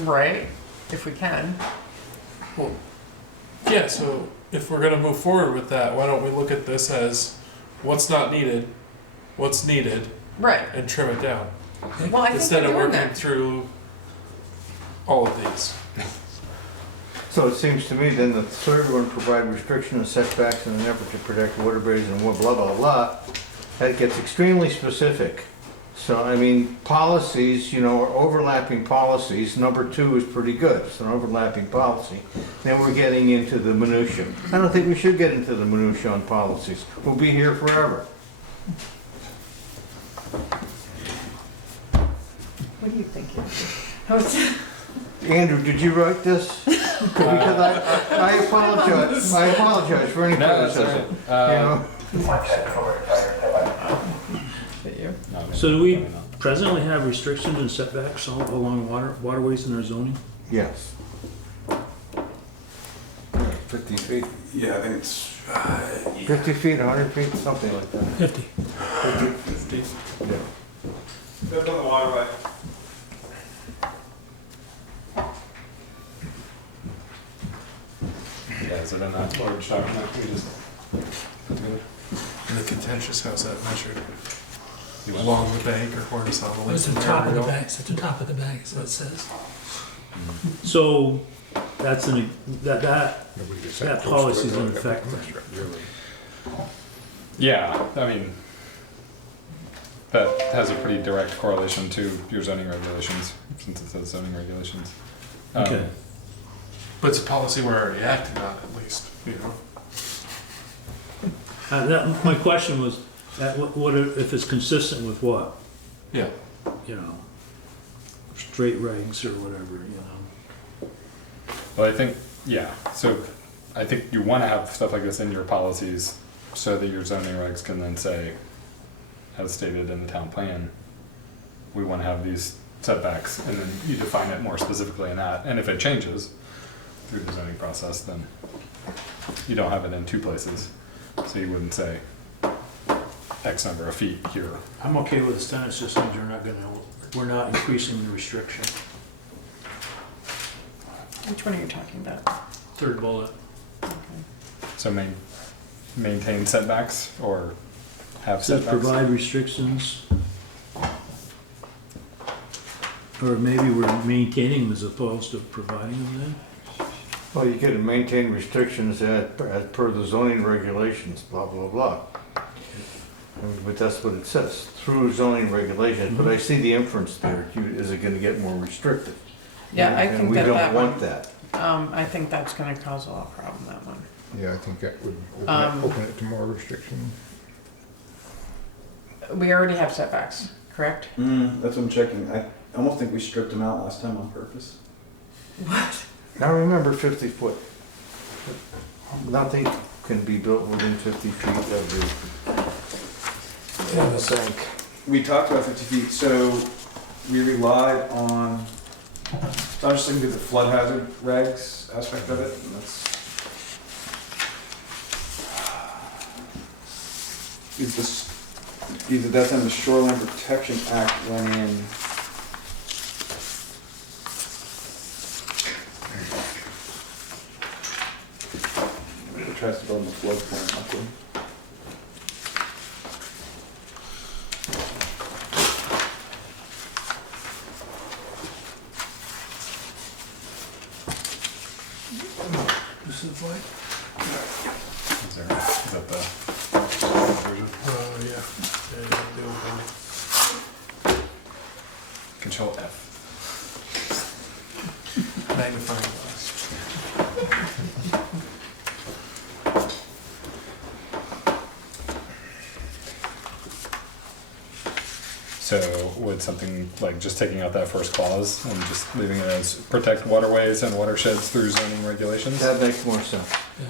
right? If we can. Well, yeah, so if we're gonna move forward with that, why don't we look at this as what's not needed, what's needed, Right. and trim it down? Well, I think Instead we're of doing working that. through all of these. So it seems to me then that the third one, provide restriction and setbacks in an effort to protect waterways and blah, blah, blah, that gets extremely specific. So, I mean, policies, you know, are overlapping policies. Number 2 is pretty good. It's an overlapping policy. Then we're getting into the minutia. I don't think we should get into the minutia on policies. We'll be here forever. What do you think? How's Andrew, did you write this? Because I apologize. I apologize for any No, that's all criticism. right. You know? it you? So do we presently have restrictions and setbacks along waterways in our zoning? Yes. 50 feet. Yeah, I think it's, 50 feet, 100 feet, something like that. 50. Yeah. Depends on the waterway. Yeah, is it in that large document we just put together? And the contentious, how's that measured? You want- Along the bank or horizontally? It's at the top of the bank. It's at the top of the bank, so it says. So that's that Nobody gets That close to policy's it, in though. effect. Really. Yeah, I mean, that has a pretty direct correlation to your zoning regulations, since it says zoning regulations. Okay. But it's a policy we're already acting on, at least, you know? My question was, what if it's consistent with what? Yeah. You know, straight regs or whatever, you know? Well, I think, yeah, so I think you wanna have stuff like this in your policies so that your zoning regs can then say, as stated in the town plan, we wanna have these setbacks, and then you define it more specifically in that, and if it changes through the zoning process, then you don't have it in 2 places, so you wouldn't say X number of feet here. I'm okay with this, then it's just things we're not increasing the restriction. Which one are you talking about? Third bullet. So maintain setbacks, or have Says setbacks? provide restrictions. Or maybe we're maintaining them as opposed to providing them then? Well, you could maintain restrictions as per the zoning regulations, blah, blah, blah. I mean, but that's what it says, through zoning regulations, but I see the inference there, is it gonna get more restrictive? Yeah, I And think we that don't that want one, that. I think that's gonna cause a lot of problem, that one. Yeah, I think that would Um, open it to more restriction. We already have setbacks, correct? That's what I'm checking. I almost think we stripped them out last time on purpose. What? Now remember 50 foot. Nothing can be built within 50 feet of Yeah, the sink. We talked about 50 feet, so we relied on, so I'm just thinking of the flood hazard regs aspect of it, and that's. Either that's when the Shoreline Protection Act went in. It tries to build in the floodplain, luckily. This is like. Is that the version? Yeah. Control F. Magnifying glass. So would something like just taking out that first clause and just leaving it as protect waterways and watersheds through zoning regulations? That makes more sense. Yeah.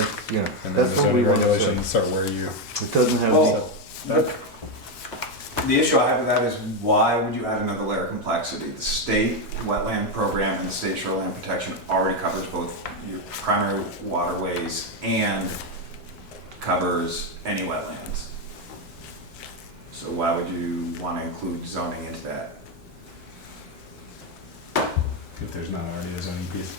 That, you know, And then that's the what we zoning want to say. regulations are where you, It doesn't have Well, the, the issue I have with that is why would you add another layer of complexity? The state wetland program and the state shoreline protection already covers both your primary waterways and covers any wetlands. So why would you want to include zoning into that? if there's not already a zoning piece.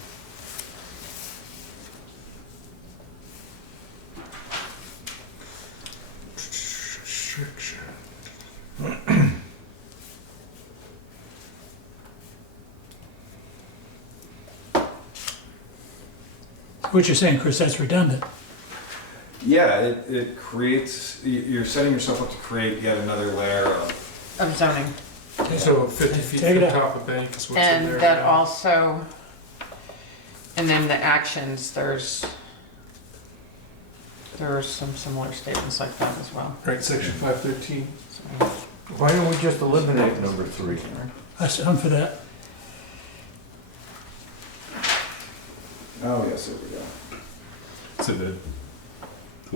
What you're saying, Chris, that's redundant. Yeah, it creates, you're setting yourself up to create yet another layer of, zoning. So 50 feet Take from it out. top of bank is what's in And there. that now. also, and then the actions, there's some similar statements like that as well. Right, section 513. So, why don't we just eliminate number 3? I'm for that. oh yes, there we go. So the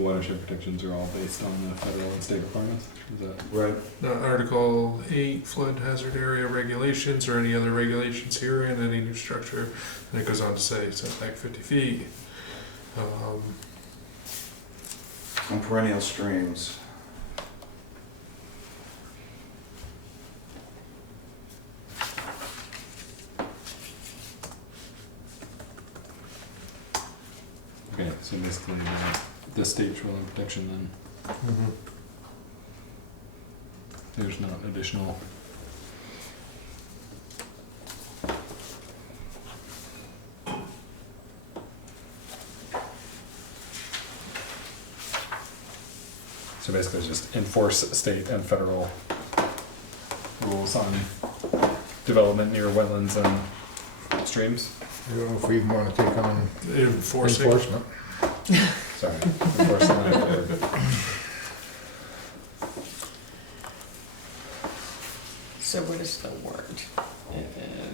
watershed protections are all based on the federal and state requirements? Is that? Right. Article 8, flood hazard area regulations or any other regulations herein, any new structure. And it goes on to say setback 50 feet. And perennial streams. Okay, so basically the state shoreline protection then, there's not additional. So basically just enforce state and federal rules on development near wetlands and streams. I don't know if we even want to take on Enforcing. enforcement. Sorry, enforce the land code. So what is the word? It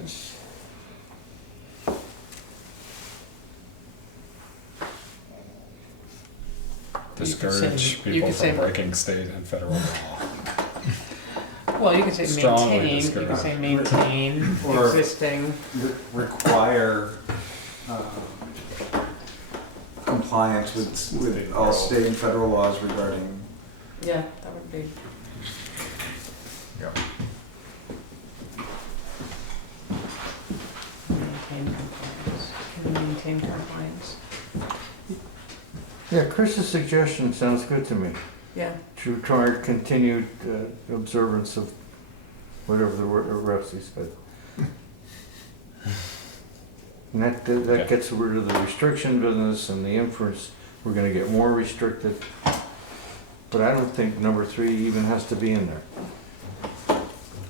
is. Discourage you people could say- from breaking state and federal law. Well, you could say Strongly maintain, you could discouraged. say maintain Or- existing. Require compliance with all state and federal laws regarding. Yeah, that would be. Maintain compliance. Can we maintain compliance? Yeah, Chris's suggestion sounds good to me. Yeah. To try continued observance of whatever the word rest he said. And that gets rid of the restriction business and the inference, we're gonna get more restricted. But I don't think number 3 even has to be in there.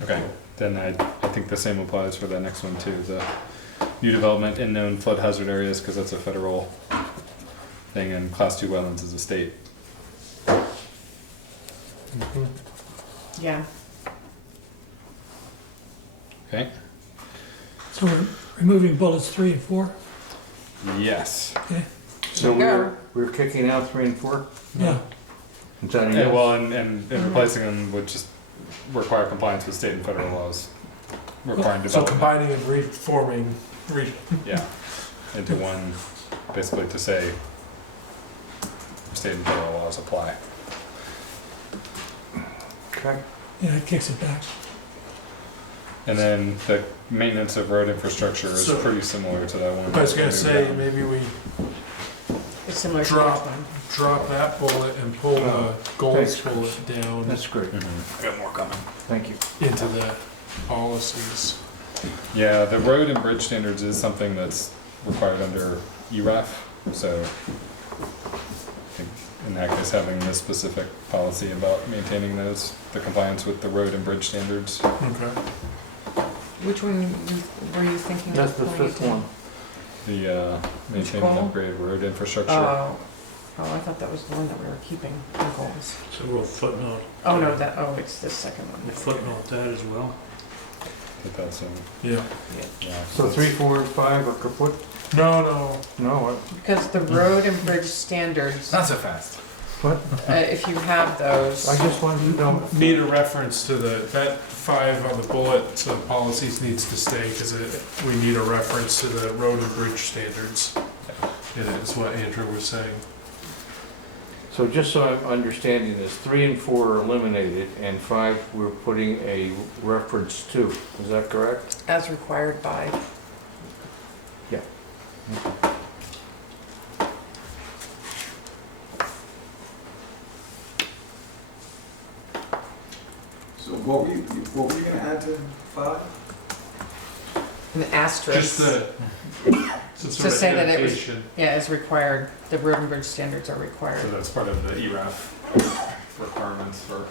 Okay, then I think the same applies for the next one too, the new development in known flood hazard areas, because that's a federal thing, and class 2 wetlands is a state. Yeah. Okay? So we're removing bullets 3 and 4? Yes. Okay, So There you we're kicking out 3 and 4? yeah. Is that a Yeah, yes? well, and replacing them would just require compliance with state and federal laws requiring So development. combining and reforming, Yeah, into one, basically to say state and federal laws apply. Okay. Yeah, it kicks it back. Mm-hmm. And then the maintenance of road infrastructure is So- pretty similar to that one. I was gonna say, maybe we It's similar to Drop. this one. drop that bullet and pull the goals bullet down That's great. Mhm. Thank you. into the policies. Yeah, the road and bridge standards is something that's required under ERAF, so I think in that case, having this specific policy about maintaining those, the compliance with the road and bridge standards. Okay. Which one were you thinking of? That's the pointing 5th to? one. The maintain and goal? upgrade road infrastructure. Oh, Oh, I thought that was the one that we were keeping in goals. So we'll footnote. Oh, no, it's this second one. We'll footnote that as well. Put that in. Yeah. Yeah. So 3, 4, and 5 are kaput? No. No, Because the road and bridge standards, Not so fast. if you have those, I just wanted to know. Need a reference to that 5 on the bullet, so policies needs to stay, because we need a reference to the road and bridge standards. It is what Andrew was saying. So just so I'm understanding this, 3 and 4 are eliminated, and 5 we're putting a reference to. Is that correct? as required by, So what were you gonna add to 5? an asterisk. Just to To say that it was- indication. Yeah, as required, the road and bridge standards are So required. that's part of the ERAF requirements for.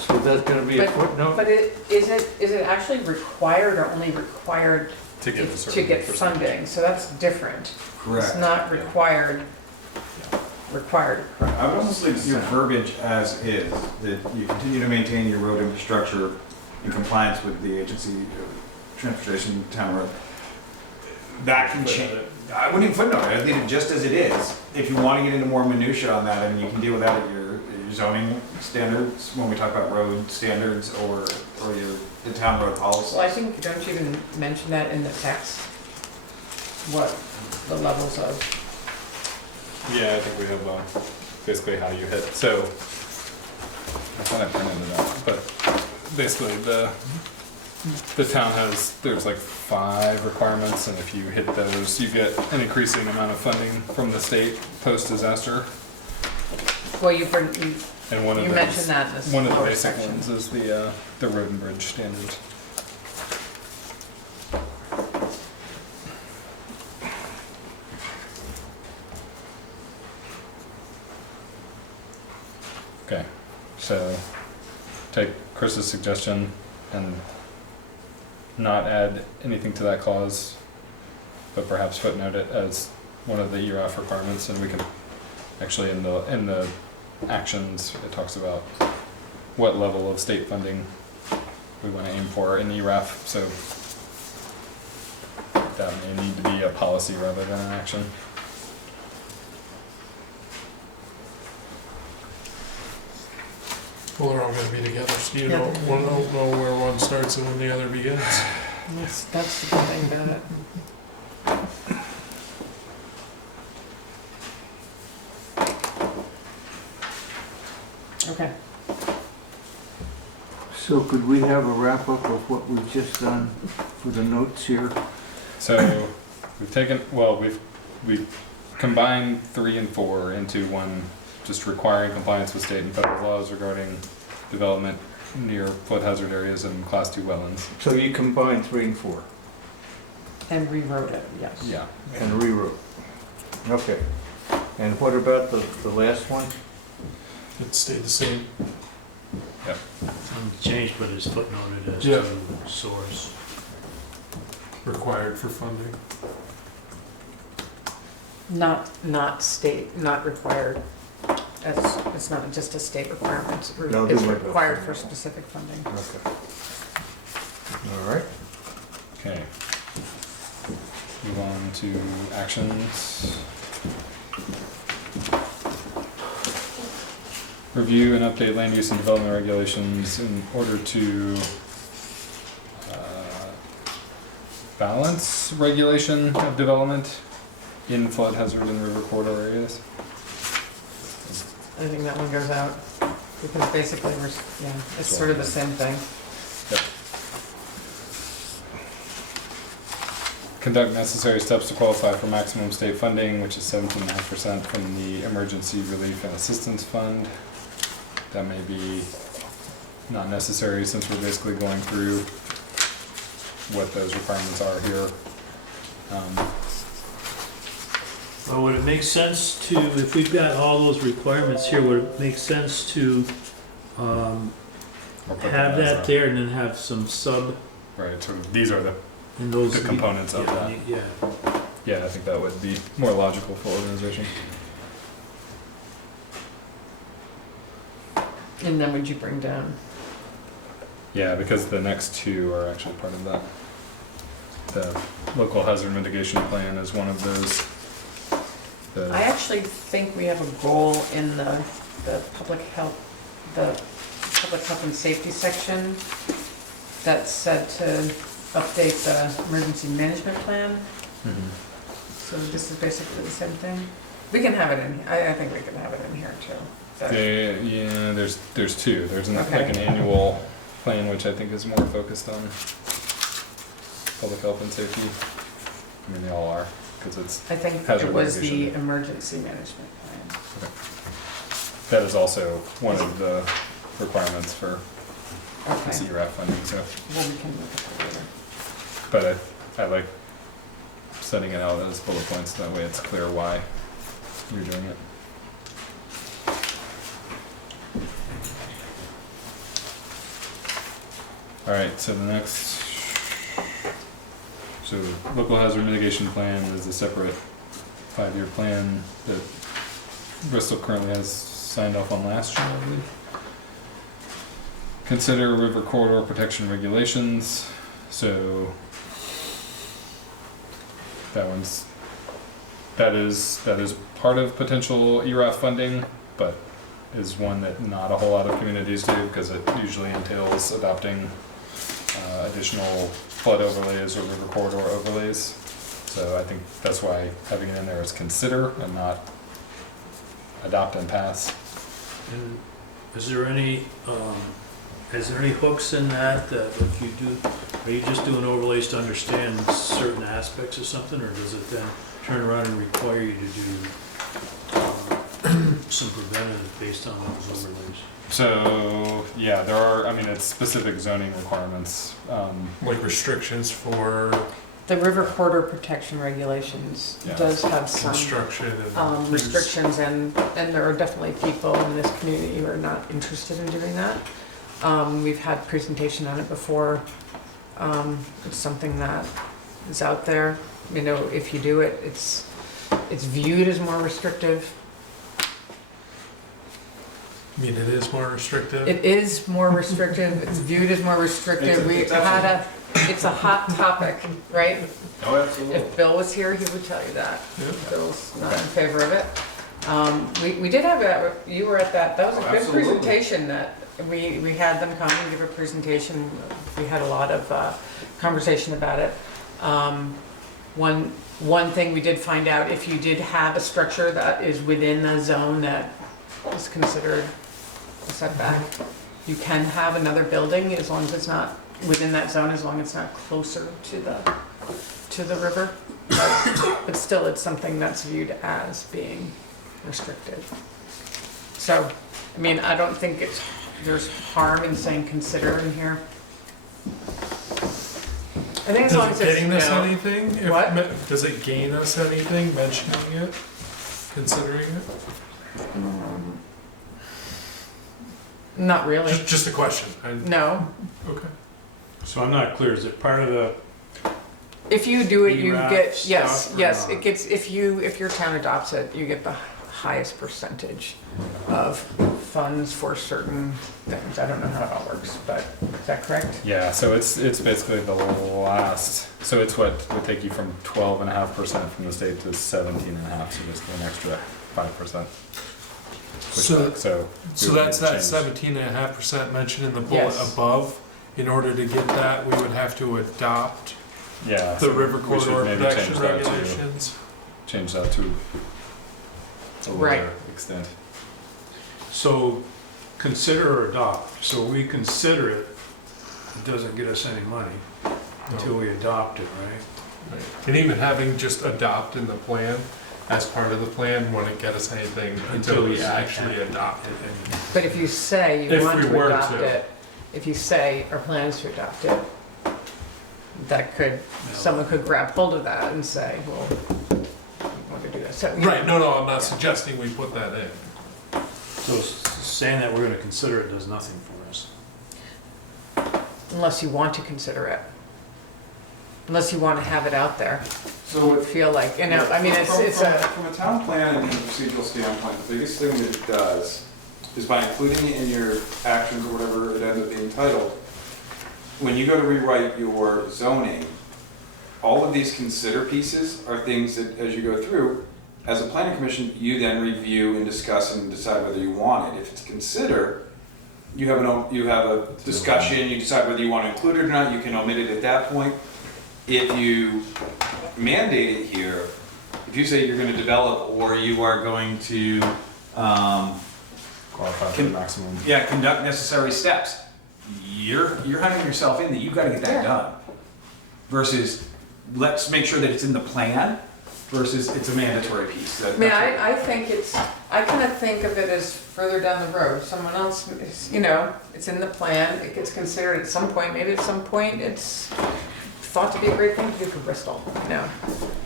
So that's gonna be a But- footnote? But is it actually required or only required To get a to certain get percentage. funding? So that's different. Correct. It's not required, required. I would almost leave your verbiage as is, that you continue to maintain your road infrastructure in compliance with the agency, transportation, town road. That can change. I wouldn't even footnote it, I'd leave it just as it is. If you want to get into more minutia on that, and you can deal with that at your zoning standards, when we talk about road standards or the town road policy. Well, I think, don't you even mention that in the text? What the levels of, Yeah, I think we have basically how you hit. So I thought I printed it out, but basically the town there's like 5 requirements, and if you hit those, you get an increasing amount of funding from the state post-disaster. well, you And one of those, mentioned that in this one of the lower basic section. ones is the road and bridge standards. Okay, so take Chris's suggestion and not add anything to that clause, but perhaps footnote it as one of the ERAF requirements, and we can actually in the actions it talks about what level of state funding we want to aim for in ERAF, so that may need to be a policy rather than an action. Well, they're all gonna be together, so you Yeah. don't know where one starts and when the other begins. That's the good thing about it. Okay. So could we have a wrap-up of what we've just done for the notes here? So we've combined 3 and 4 into one, just requiring compliance with state and federal laws regarding development near flood hazard areas and class 2 wetlands. So you combined 3 and 4 And rewrote it, yes. Yeah. and rewrote. Okay. And what about the last one? It stayed the same. Changed, but it's footnoted as Yeah. to source. Required for funding. Not state, not required. It's not just a state requirement. No, It's do my best. required for specific funding. Okay. All right. Okay. Move on to actions. Review and update land use and development regulations in order to balance regulation of development in flood hazard and river corridor areas. I think that one goes out, because basically it's sort of the same thing. Conduct necessary steps to qualify for maximum state funding, which is 17.5% from the Emergency Relief and Assistance Fund. That may be not necessary since we're basically going through what those requirements are here. Well, would it make sense to, if we've got all those requirements here, would it make sense to Or put them have as that a- there and then have some sub Right, so these are in those? the components of that. Yeah, yeah, I think that would be more logical for organization. And then would you bring down? Yeah, because the next two are actually part of that. The local hazard mitigation plan is one of those. The- I actually think we have a goal in the public health and safety section that said to update the emergency management plan. Mhm. So this is basically the same thing. We can have it in, I think we can have it in here too. So- Yeah, there's two. There's like Okay. an annual plan, which I think is more focused on public health and safety. I mean, they all are, because it's, I think hazard it was the mitigation. emergency management plan. that is also one of the requirements for the Okay, CRAF funding, so. well, we can look at that later. But I like setting it out as bullet points, that way it's clear why you're doing it. Alright, so the next, so local hazard mitigation plan is a separate 5-year plan that Bristol currently has signed off on last year, I believe. Consider river corridor protection regulations, so that is part of potential ERAF funding, but is one that not a whole lot of communities do, because it usually entails adopting additional flood overlays or river corridor overlays. So I think that's why having it in there is consider and not adopt and pass. And is there any hooks in that if you do, are you just doing overlays to understand certain aspects of something, or does it then turn around and require you to do some preventative based on those overlays? So yeah, there are, I mean, it's specific zoning requirements. Like restrictions for The river corridor protection regulations Yeah. does have some construction and use. restrictions, and there are definitely people in this community who are not interested in doing that. We've had presentation on it before. It's something that is out there. You know, if you do it, it's viewed as more restrictive. I mean, it is more restrictive. It is more restrictive. It's viewed as more restrictive. It's a hot topic, right? Oh, absolutely. If Bill was here, he would tell you that. Yeah. Bill's not in favor of it. We did have you were at that was a good Absolutely. presentation that we had them come and give a presentation. We had a lot of conversation about it. One thing we did find out, if you did have a structure that is within a zone that is considered a setback, you can have another building as long as it's not within that zone, as long as it's not closer to the river. But still, it's something that's viewed as being restricted. So, I mean, I don't think there's harm in saying consider in here. I think as long as Does it it's, gain you us know, anything? What? Does it gain us anything mentioning it, considering it? not really. Just a question. No. Okay. So I'm not clear, is it part of the, If you do it, you ERAF get, yes, stuff or yes, not? it gets, if your town adopts it, you get the highest percentage of funds for certain things. I don't know how it all works, but is that correct? Yeah, so it's basically the last, so it's what would take you from 12.5% from the state to 17.5%, so just an extra 5%. So We would that's need to that change. 17.5% mentioned in the bullet Yes. above. In order to get that, we would have to adopt Yeah. the so river we should corridor maybe protection change that to- regulations. Change that to a Right. lower extent. so consider or adopt, so we consider it, it doesn't get us any money until we adopt it, right? And even having just adopt in the plan as part of the plan wouldn't get us anything until we actually adopt it. But if you say you If want we to were adopt to. it, if you say our plan is to adopt it, someone could grab hold of that and say, well, we want to do that. So, you know, Right, no, I'm not suggesting we put that in. So saying that we're gonna consider it does nothing for us. Unless you want to consider it. unless you want to have it out there. So I feel like, you know, I mean, it's a, From a town plan and procedural standpoint, the biggest thing that it does is by including it in your actions or whatever it ends up being titled, when you go to rewrite your zoning, all of these consider pieces are things that, as you go through, as a planning commission, you then review and discuss and decide whether you want it. If it's consider, you have a discussion, you decide whether you want to include it or not, you can omit it at that point. If you mandate it here, if you say you're gonna develop or you are going to, Qualify for the maximum. conduct necessary steps, you're hunting yourself in that you've gotta get that done. Versus, let's make sure that it's in the plan, versus it's a mandatory piece. I mean, I think I kind of think of it as further down the road. Someone else, is, you know, it's in the plan, it gets considered at some point, maybe at some point it's thought to be a great thing to do for Bristol, you know,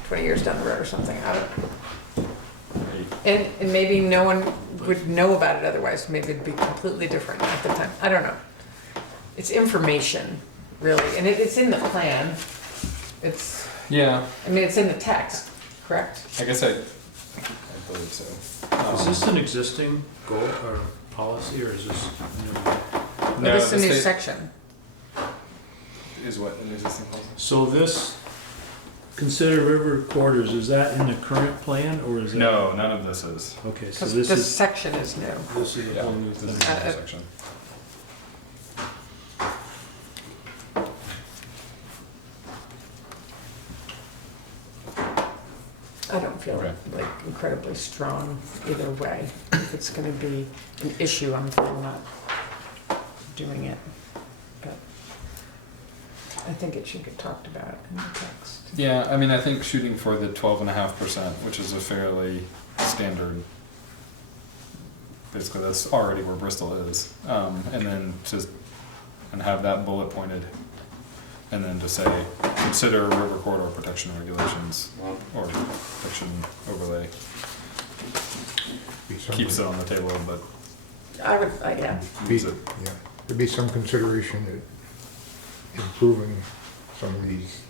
20 years down the road or something. I don't, and maybe no one would know about it otherwise. Maybe it'd be completely different at the time. I don't know. It's information, really, and it's in the plan. It's, Yeah, I mean, it's in the text, correct? I guess I believe so. Is this an existing goal or policy, or is this new? No, This is a the new state- section. Is what an existing policy? So this, consider river corridors, is that in the current plan, or is that? No, none of this is. Okay, so Because this this is, section is new. this is a Yeah, whole new this is thing. the section. I don't feel Okay. like incredibly strong either way. If it's gonna be an issue, I'm fine not doing it. But I think it should get talked about in the text. Yeah, I mean, I think shooting for the 12.5%, which is a fairly standard. Basically, that's already where Bristol is, and then and have that bullet pointed, and then to say consider river corridor protection regulations or protection overlay. Be some- Keeps it on the table, but I would, yeah. moves it. Yeah, there'd be some consideration that improving some of these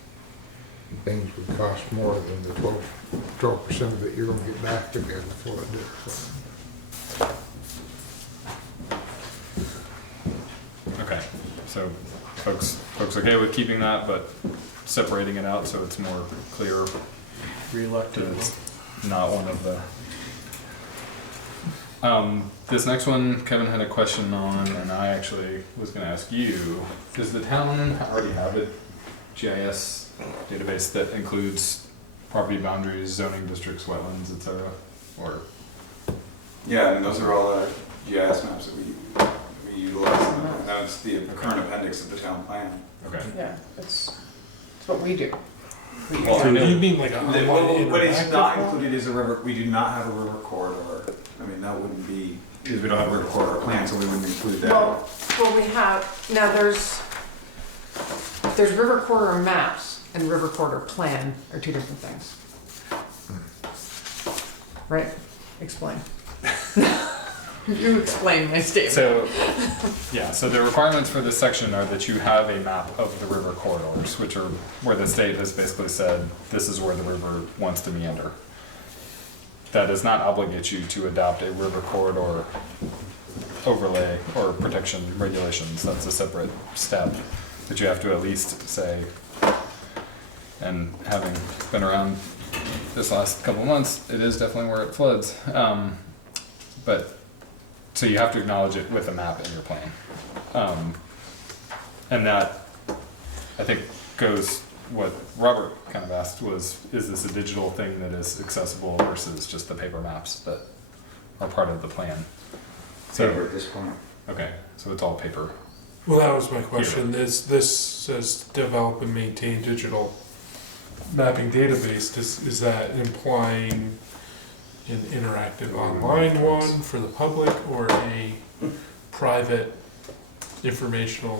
things would cost more than the 12% that you're gonna get back if you have to flood it. So, Okay, so folks okay with keeping that, but separating it out so it's more clear that Reluctant. it's not one of the. This next one, Kevin had a question on, and I actually was gonna ask you, does the town already have a GIS database that includes property boundaries, zoning districts, wetlands, et cetera? Or, Yeah, and those are all our GIS maps that we utilize. And that's the current appendix of the town plan. okay. Yeah, it's what we do. Well, I know- You mean like a What is interactive not one? included is a river, we do not have a river corridor. I mean, that wouldn't be, because we don't have a river corridor plan, so we wouldn't include that. Well, we have, now there's river corridor maps and river corridor plan are two different things. Right? Explain. You explain my statement. So, yeah, so the requirements for this section are that you have a map of the river corridors, which are where the state has basically said, this is where the river wants to meander. That does not obligate you to adopt a river corridor overlay or protection regulations. That's a separate step that you have to at least say. And having been around this last couple of months, it is definitely where it floods. But so you have to acknowledge it with a map in your plan. And that, I think, goes, what Robert kind of asked was, is this a digital thing that is accessible versus just the paper maps that are part of the plan? Paper at this point. Okay, so it's all paper. Well, that was my question. This says develop and maintain digital mapping database. Is that implying an interactive online one for the public or a private informational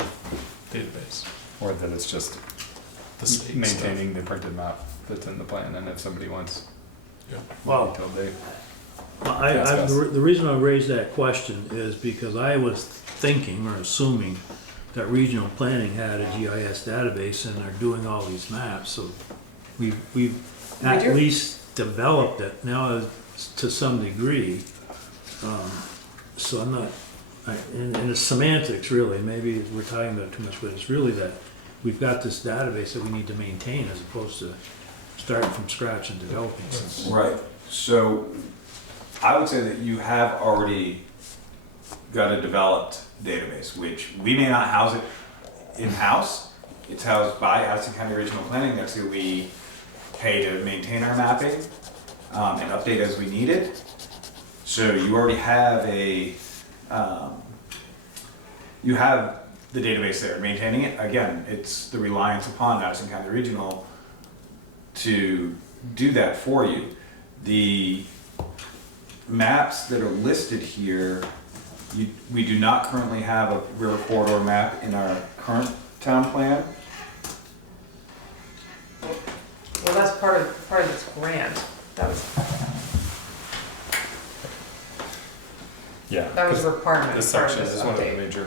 database? Or that it's just The state maintaining the printed map that's in the plan, and if somebody wants Well, until they the reason I raised that question is because I was thinking or assuming that regional planning had a GIS database and are doing all these maps, so we've at do. least developed it now to some degree. So I'm not, and it's semantics really, maybe we're talking about it too much, but it's really that we've got this database that we need to maintain as opposed to starting from scratch and developing something. Right, so I would say that you have already got a developed database, which we may not house it in-house. It's housed by Addison County Regional Planning, that's who we pay to maintain our mapping and update as we need it. So you already have you have the database there, maintaining it. Again, it's the reliance upon Addison County Regional to do that for you. The maps that are listed here, we do not currently have a river corridor map in our current town plan. Well, that's part of this grant. That was Yeah. a 'cause requirement. This part of section this is one of the update. major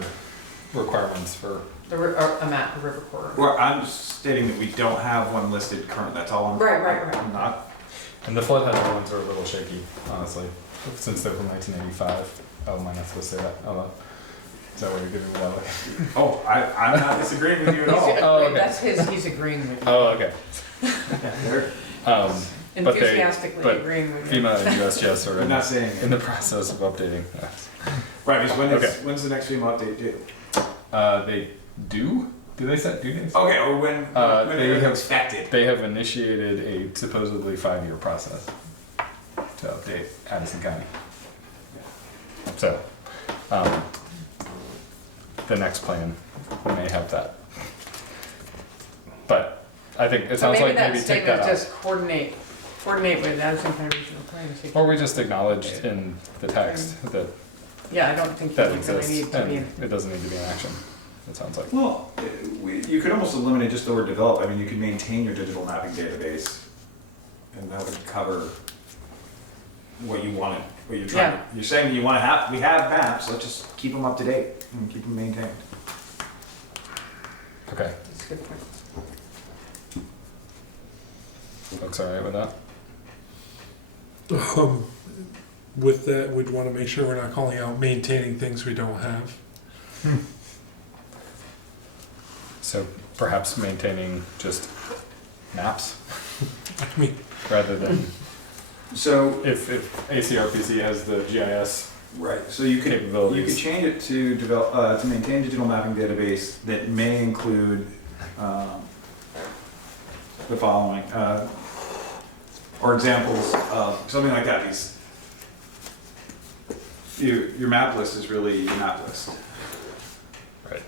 requirements for, A map, a river corridor. Well, I'm just stating that we don't have one listed current, that's all I'm. Right. I'm not, and the flood hazard ones are a little shaky, honestly, since they're from 1985. Oh, am I not supposed to say that? Oh, no. Is that what you're giving me that look? I'm not disagreeing with you at all. Oh, okay. That's he's agreeing with you. Oh, okay. They're- But they, Enthusiastically but agreeing with you. FEMA and USGS are I'm not saying in it. the process of updating. Right, because Okay. when's the next FEMA update due? They do? Do they set due dates? Okay, or when They are they have- expected? They have initiated a supposedly 5-year process to update Addison County. So, the next plan may have that. But I think it sounds like maybe take that out. Just coordinate with Addison County Regional Planning. so you Or can- we just acknowledged in the text that Yeah, I don't think that you really exists need to be. and it doesn't need to be in action, it sounds like. Well, you could almost eliminate just the word develop. I mean, you could maintain your digital mapping database, and that would cover what you wanted, what you're trying. Yeah. You're saying that you want to have. We have maps. Let's just keep them up to date and keep them maintained. Okay, That's a good point. folks all right with that? With that, we'd want to make sure we're not calling out maintaining things we don't have. So perhaps maintaining just maps I mean, rather than, So if ACRPC has the GIS right. So you could capabilities. change it to develop to maintain digital mapping database that may include the following, or examples of something like that. Your map list is really your map list. Right.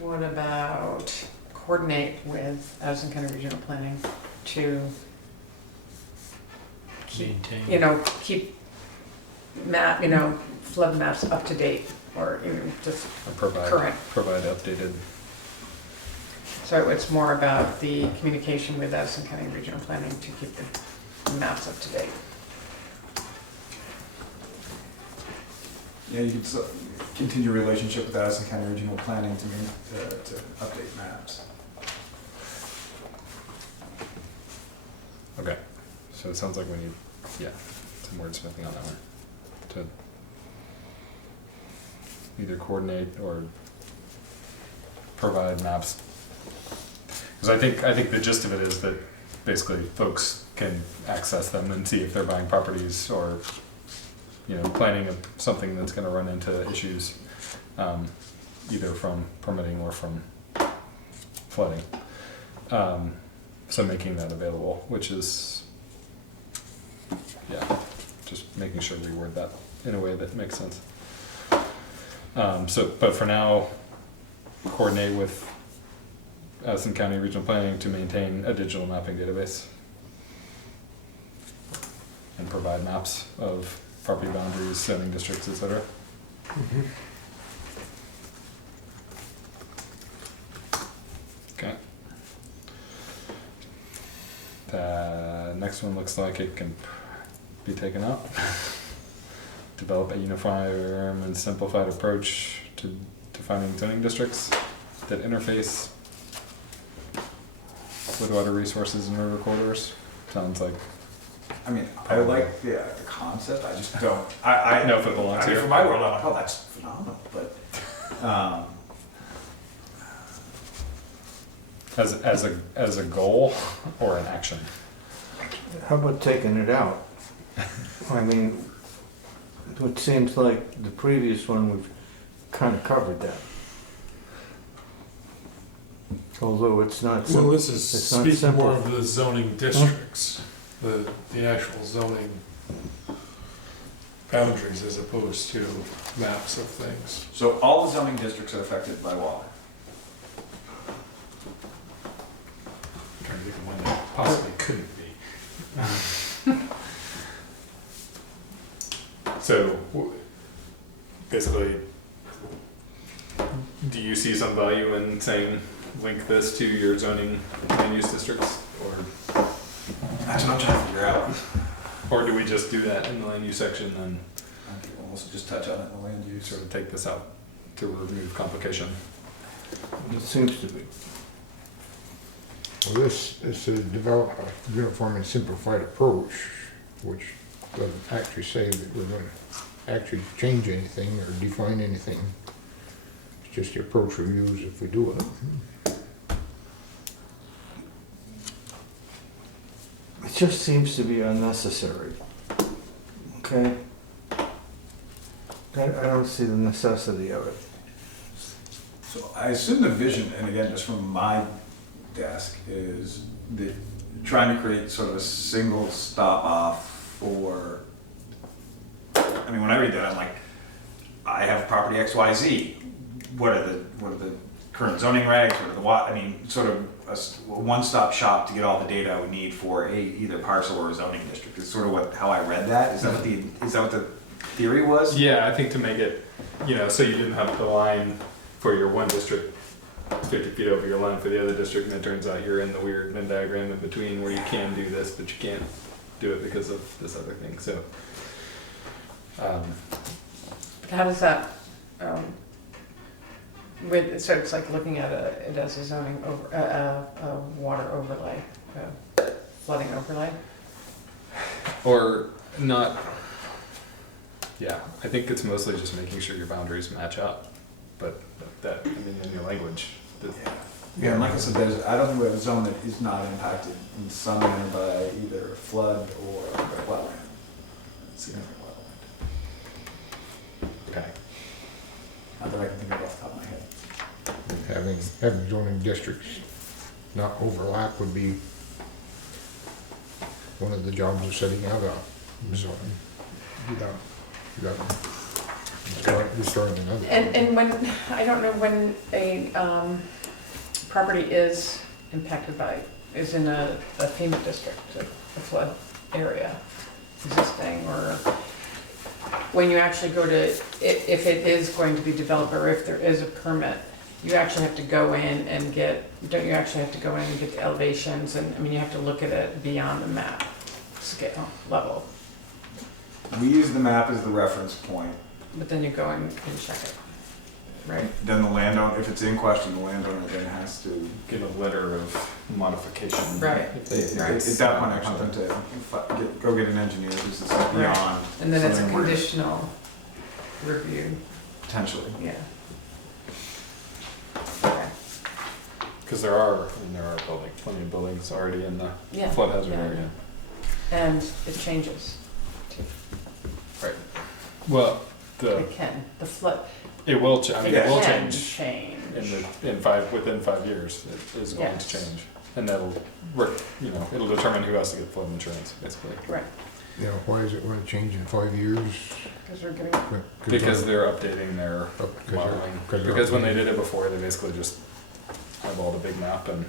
What about coordinate with Addison County Regional Planning to Maintain. keep flood maps up to date, or even just Or provide current. updated. So it's more about the communication with Addison County Regional Planning to keep the maps up to date. Yeah, you could continue your relationship with Addison County Regional Planning to update maps. Okay, so it sounds like we need, some wordsmithing on that one. To either coordinate or provide maps. Because I think the gist of it is that basically folks can access them and see if they're buying properties or, planning something that's gonna run into issues, either from permitting or from flooding. So making that available, which is, just making sure we word that in a way that makes sense. But for now, coordinate with Addison County Regional Planning to maintain a digital mapping database and provide maps of property boundaries, zoning districts, etc. Okay. The next one looks like it can be taken out. develop a uniform and simplified approach to defining zoning districts that interface with water resources and river corridors. Sounds like, I mean, I like the concept, I just don't, I. know if it belongs I mean, here. for my world, I'm like, oh, that's phenomenal, but, as a goal or an action. How about taking it out? I mean, it seems like the previous one, we've kind of covered that. Although it's not. Well, this is it's not speaking more simple. of the zoning districts, the actual zoning boundaries as opposed to maps of things. so all the zoning districts are affected by water. I'm trying to think of one that possibly couldn't be. So, basically, do you see some value in saying, link this to your zoning land use districts? That's what I'm trying to figure out. Or do we just do that in the land use section and I think we'll also just touch on it in the land use. sort of take this out to remove complication? It seems to be. Well, this is to develop a uniform and simplified approach, which doesn't actually say that we're gonna actually change anything or define anything. It's just the approach we use if we do it. It just seems to be unnecessary. Okay? I don't see the necessity of it. So I assume the vision, and again, just from my desk, is that trying to create sort of a single stop off for, I mean, when I read that, I'm like, I have property XYZ. What are the current zoning regs? What are the I mean, sort of a one-stop shop to get all the data I would need for either parcel or a zoning district. Is sort of how I read that. Is that what the theory was? Yeah, I think to make it, so you didn't have the line for your one district 50 feet over your line for the other district, and it turns out you're in the weird Venn diagram in between where you can do this, but you can't do it because of this other thing. So, How does that, so it's like looking at it as a zoning over, a water overlay, flooding overlay? or not. Yeah, I think it's mostly just making sure your boundaries match up. But that, I mean, in your language, Yeah, and like I said, I don't think we have a zone that is not impacted in some manner by either flood or wetland. Significant wetland. okay. Not that I can think of off the top of my head. Having zoning districts not overlap would be one of the jobs of setting out a zone. Without destroying another. And when, I don't know when a property is impacted by, is in a FEMA district, a flood area existing, or when you actually go to, if it is going to be developed, or if there is a permit, you actually have to go in and don't you actually have to go in and get the elevations, and, I mean, you have to look at it beyond the map scale level, We use the map as the reference point. but then you go in and check it, right? Then the landowner, if it's in question, the landowner then has to, Give a letter of modification. Right. If they- at that point, I want them to go get an engineer who's beyond. And then it's a something where- conditional review, Potentially. yeah. Okay. Because there are plenty of buildings already in the Yeah. flood hazard Yeah. area. And it changes, Right. Well, it can, the flood, it will change. I mean, it it will can change change. within 5 years. It is going to Yes. change, and that'll work. It'll determine who has to get flood insurance, basically. Right, You know, why is it going to change in 5 years? because we're getting, Because they're updating their modeling. Because when they did it before, they basically just eyeballed a big map and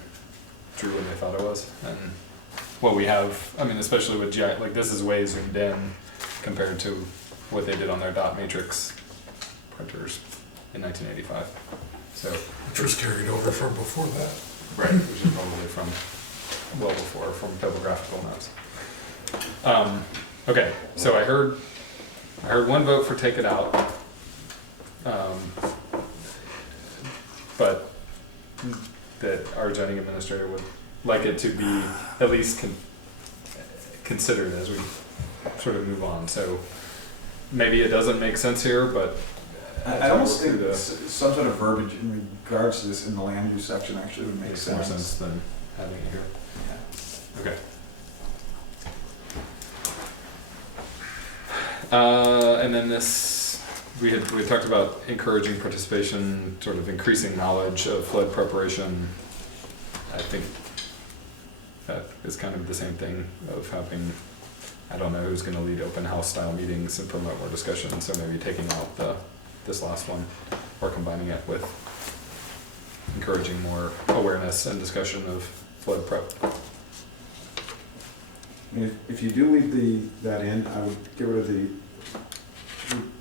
drew what they thought it was. And what we have, I mean, especially with like this is way zoomed in compared to what they did on their dot matrix printers in 1985. So, Which was carried over from before that. right, which is probably from topographical maps. Okay, so I heard I heard one vote for take it out. But that our zoning administrator would like it to be at least considered as we sort of move on. So maybe it doesn't make sense here, but I almost think some sort of verbiage in regards to this in the land use section actually would make makes more sense. sense than having it here. Okay. And then this, we had talked about encouraging participation, sort of increasing knowledge of flood preparation. I think that is kind of the same thing of having, I don't know who's gonna lead open house style meetings and promote more discussion, so maybe taking out this last one, or combining it with encouraging more awareness and discussion of flood prep. I mean, if you do leave that in, I would get rid of the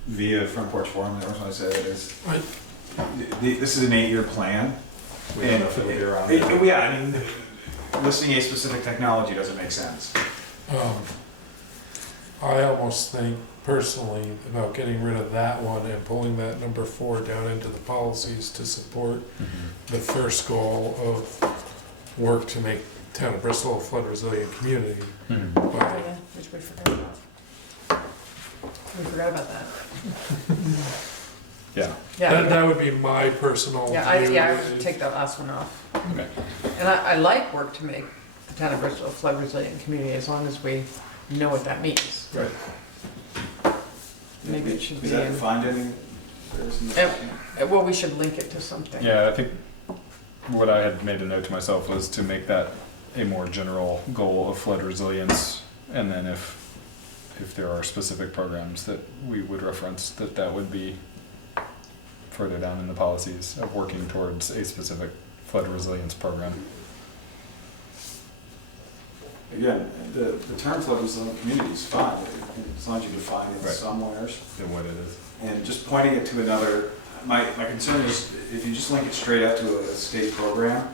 via front porch forum. That's what I say it is. This is an 8-year plan. We don't know if it'll be around. Yeah, I mean, listing a specific technology doesn't make sense. I almost think personally about getting rid of that one and pulling that number 4 down into the policies to support the first goal of work to make town of Bristol a flood resilient community. Oh, yeah, which we forgot about. We forgot about that. Yeah, Yeah, That would be my personal view. I would take that last one off. okay. And I like work to make the town of Bristol a flood resilient community, as long as we know what that means. Right. Maybe it should be Is that in, defined any? well, we should link it to something. Yeah, I think what I had made a note to myself was to make that a more general goal of flood resilience, and then if there are specific programs that we would reference, that would be further down in the policies of working towards a specific flood resilience program. Again, the term flood resilient community is fine, as long as you define it Right. somewheres. Than what it is. And just pointing it to another, my concern is if you just link it straight out to a state program,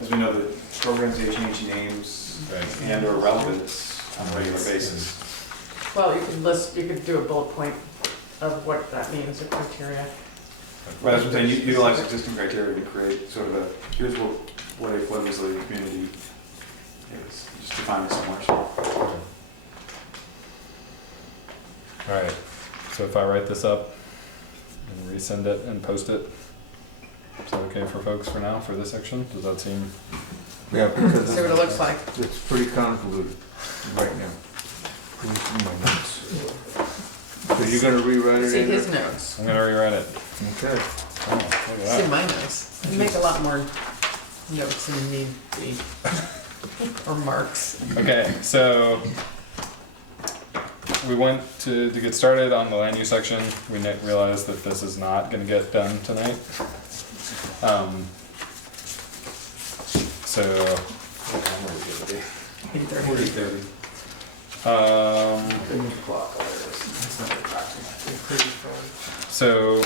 as we know, the programs, they change names Right. and or relevance on a regular basis. Well, you could do a bullet point of what that means, the criteria. Right, as I'm saying, utilize existing criteria to create sort of here's what a flood resilient community is. Just define it somewhere. Alright, so if I write this up and resend it and post it, is that okay for folks for now, for this section? Does that seem? Yeah, because See what it looks like. it's pretty convoluted right now. Let me see my notes. So you're gonna rewrite it See in his there? notes, I'm gonna rewrite it. Okay. Oh, look at see that. my notes. You make a lot more notes than you need be, or marks. Okay, so we went to get started on the land use section. We realized that this is not gonna get done tonight. So, what time are we gonna be? 8:30. So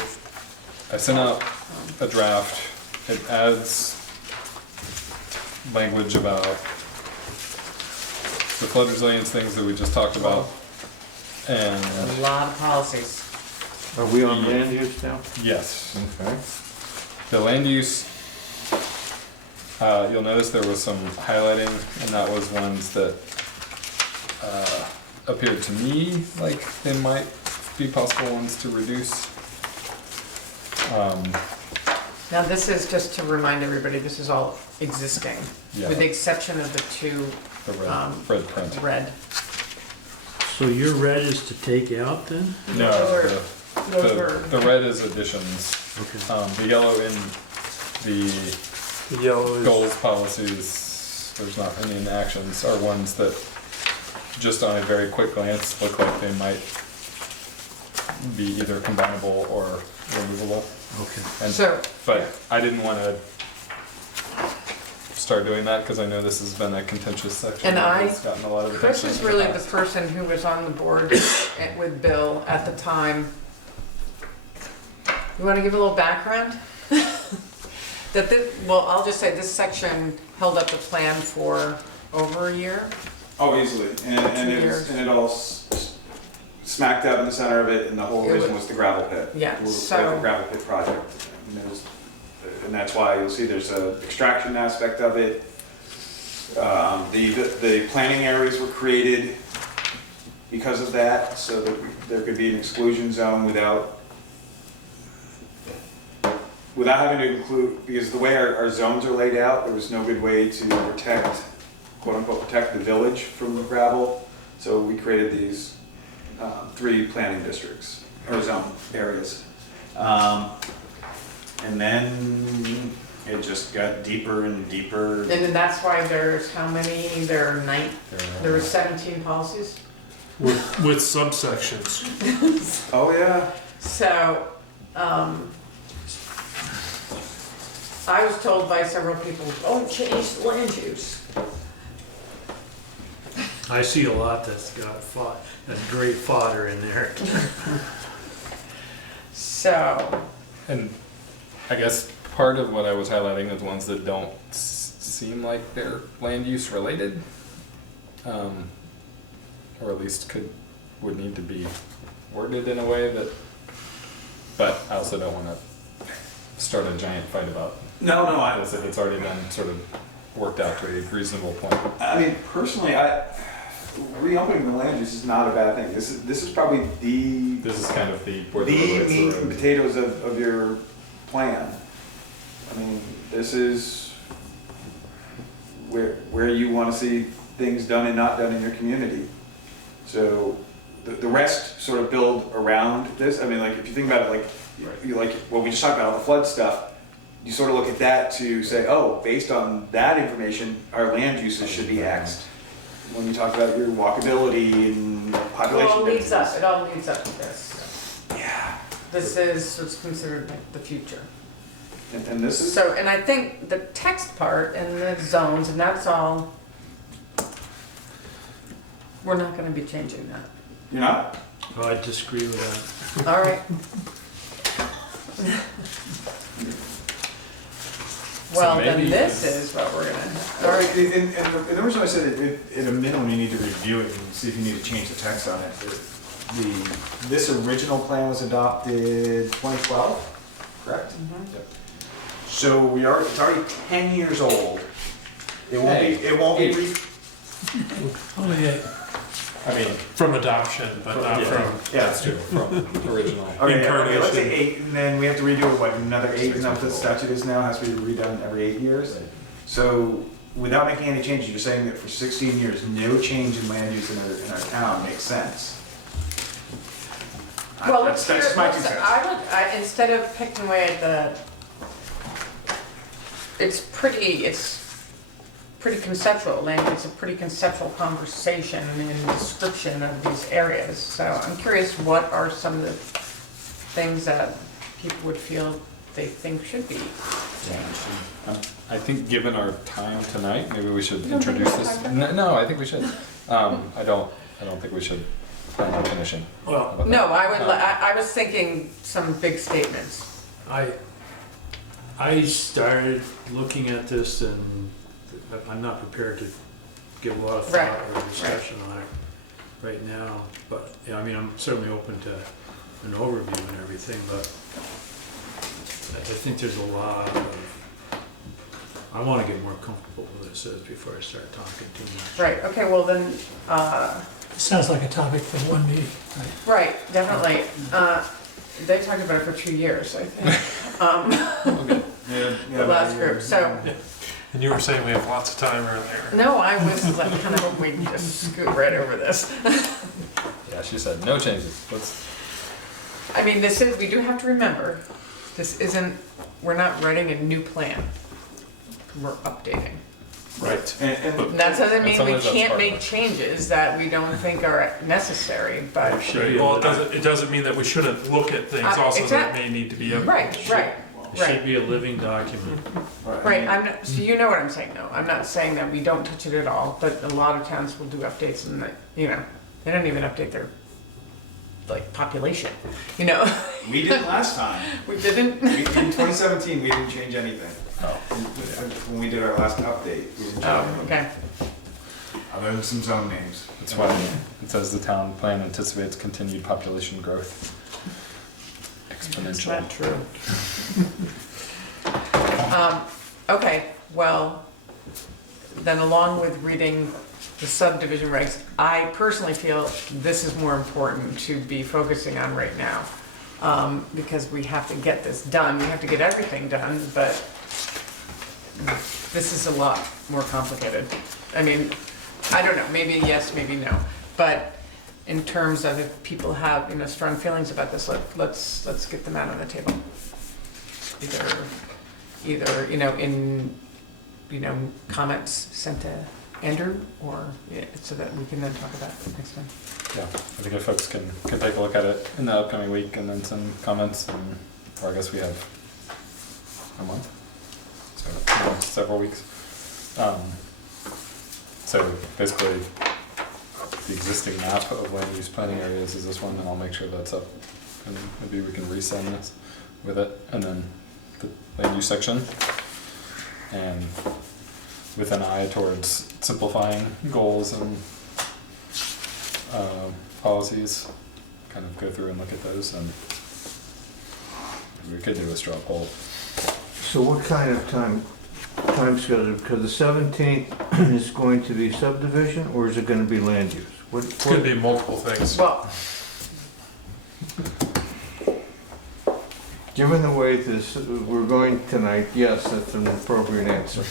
I sent out a draft. It adds language about the flood resilience things that we just talked about. And A lot of policies. Are we on land use now? yes, Okay. the land use, you'll notice there was some highlighting, and that was ones that appeared to me like they might be possible ones to reduce. Now, this is just to remind everybody, this is all existing, Yeah, with the exception of the two the um, red print. red. So your red is to take out then? No, Those were, the red is additions. Okay. The yellow in the The yellow is. goals policies, there's not any in actions, are ones that just on a very quick glance look like they might be either combinable or removable. Okay. And so, but I didn't want to start doing that because I know this has been a contentious section. And It's gotten a lot of Chris attention is in really the past. person who was on the board with Bill at the time. You want to give a little background? Well, I'll just say this section held up the plan for over a year. Oh, easily, and 2 years. it all smack dab in the center of it, and the whole It reason would- was the gravel pit. Yeah, It was so- like a gravel pit project. And that's why you'll see there's a extraction aspect of it. The planning areas were created because of that, so that there could be an exclusion zone without having to include, because the way our zones are laid out, there was no good way to protect, quote unquote, protect the village from the gravel. So we created these 3 planning districts, or zone areas. And then it just got deeper and deeper. And then that's why there's how many, there are there were 17 policies? With subsections. Oh, yeah. So, I was told by several people, oh, change the land use. I see a lot that's got great fodder in there. So, And I guess part of what I was highlighting is ones that don't seem like they're land use related, or at least would need to be worded in a way that. But I also don't want to start a giant fight about No, this if it's already been sort of worked out to a reasonable point. I mean, personally, reopening the land use is not a bad thing. This is probably This is kind of where the rubber hits the meat road. and potatoes of your plan. I mean, this is where you want to see things done and not done in your community. So the rest sort of build around this. I mean, like if you think about it, like what we just talked about, all the flood stuff, you sort of look at that to say, oh, based on that information, our land uses should be X'd. When you talk about your walkability and population densities. it all leads up to this. Yeah. This is what's considered like the future. And this is, So, and I think the text part and the zones, and that's all, we're not gonna be changing that. you're not? Oh, I disagree with that. All right. Well, then maybe this it's- is what we're gonna, all Or, right. and the reason I said at a minimum, you need to review it and see if you need to change the text on it. This original plan was adopted 2012, correct? So it's already 10 years old. It won't be, Only 8. I mean, from adoption, but not from. yeah, that's true. From original. Okay, let's say Incarnation. 8, and then we have to redo it, what, another 8, is that what the statute is now, has to be redone every 8 years? So, without making any changes, you're saying that for 16 years, no change in land use in our town makes sense? Well, That's just my 2 cents. I would, instead of picking away at it's pretty conceptual, like, it's a pretty conceptual conversation and description of these areas. So I'm curious, what are some of the things that people would feel they think should be changed? I think given our time tonight, maybe we should You don't think introduce we this. have time? No, I think we should. I don't think we should plan on finishing. How Well, about No, that? I was thinking some big statements. I started looking at this and I'm not prepared to give a lot of Right, thought or discussion on it right now. But, yeah, I mean, I'm certainly open to an overview and everything, but I think there's a lot of, I want to get more comfortable with what it says before I start talking too much. Right, okay, well then, Sounds like a topic for one meeting, right? right, definitely. They talked about it for 2 years, I think. The last group, so, And you were saying we have lots of time earlier. no, I was like, kind of hoping we can just scoot right over this. Yeah, she said no changes. I mean, we do have to remember, we're not writing a new plan. We're updating. Right. And that doesn't mean we sometimes that's can't part of make it. changes that we don't think are necessary, but, Well, it doesn't mean that we shouldn't look at things also that may need to be. right. It should be a living document. Right, so you know what I'm saying, though. I'm not saying that we don't touch it at all, but a lot of towns will do updates and, they don't even update their, like, population, We did last time. We didn't? In 2017, we didn't change anything. Oh. When we did our last update, we didn't change Oh, anything. okay. There's some zone names. That's why it says the town plan anticipates continued population growth. It's Exponential. not true. Okay, well, then along with reading the subdivision regs, I personally feel this is more important to be focusing on right now. Because we have to get this done, we have to get everything done, but this is a lot more complicated. I mean, I don't know, maybe yes, maybe no, but in terms of if people have, you know, strong feelings about this, let's get them out on the table. Either, you know, in, you know, comments sent to Andrew, or, yeah, so that we can then talk about it next time. Yeah, I think if folks can take a look at it in the upcoming week and then some comments, and, or I guess we have a month, so several weeks. So basically, the existing map of land use planning areas is this one, and I'll make sure that's up. And maybe we can resend this with it, and then the land use section. And with an eye towards simplifying goals and policies, kind of go through and look at those, and we could do a straw poll. So what kind of time schedule? Because the 17th is going to be subdivision, or is it gonna be land use? It could be multiple things. Well, Given the way this, we're going tonight, yes, that's an appropriate answer.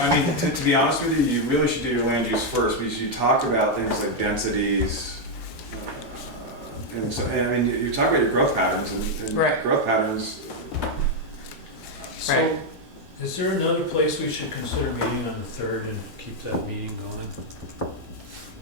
I mean, to be honest with you, you really should do your land use first, because you talk about things like densities. And I mean, you talk about your growth patterns, and Right. growth patterns. So, Right. is there another place we should consider meeting on the 3rd and keep that meeting going?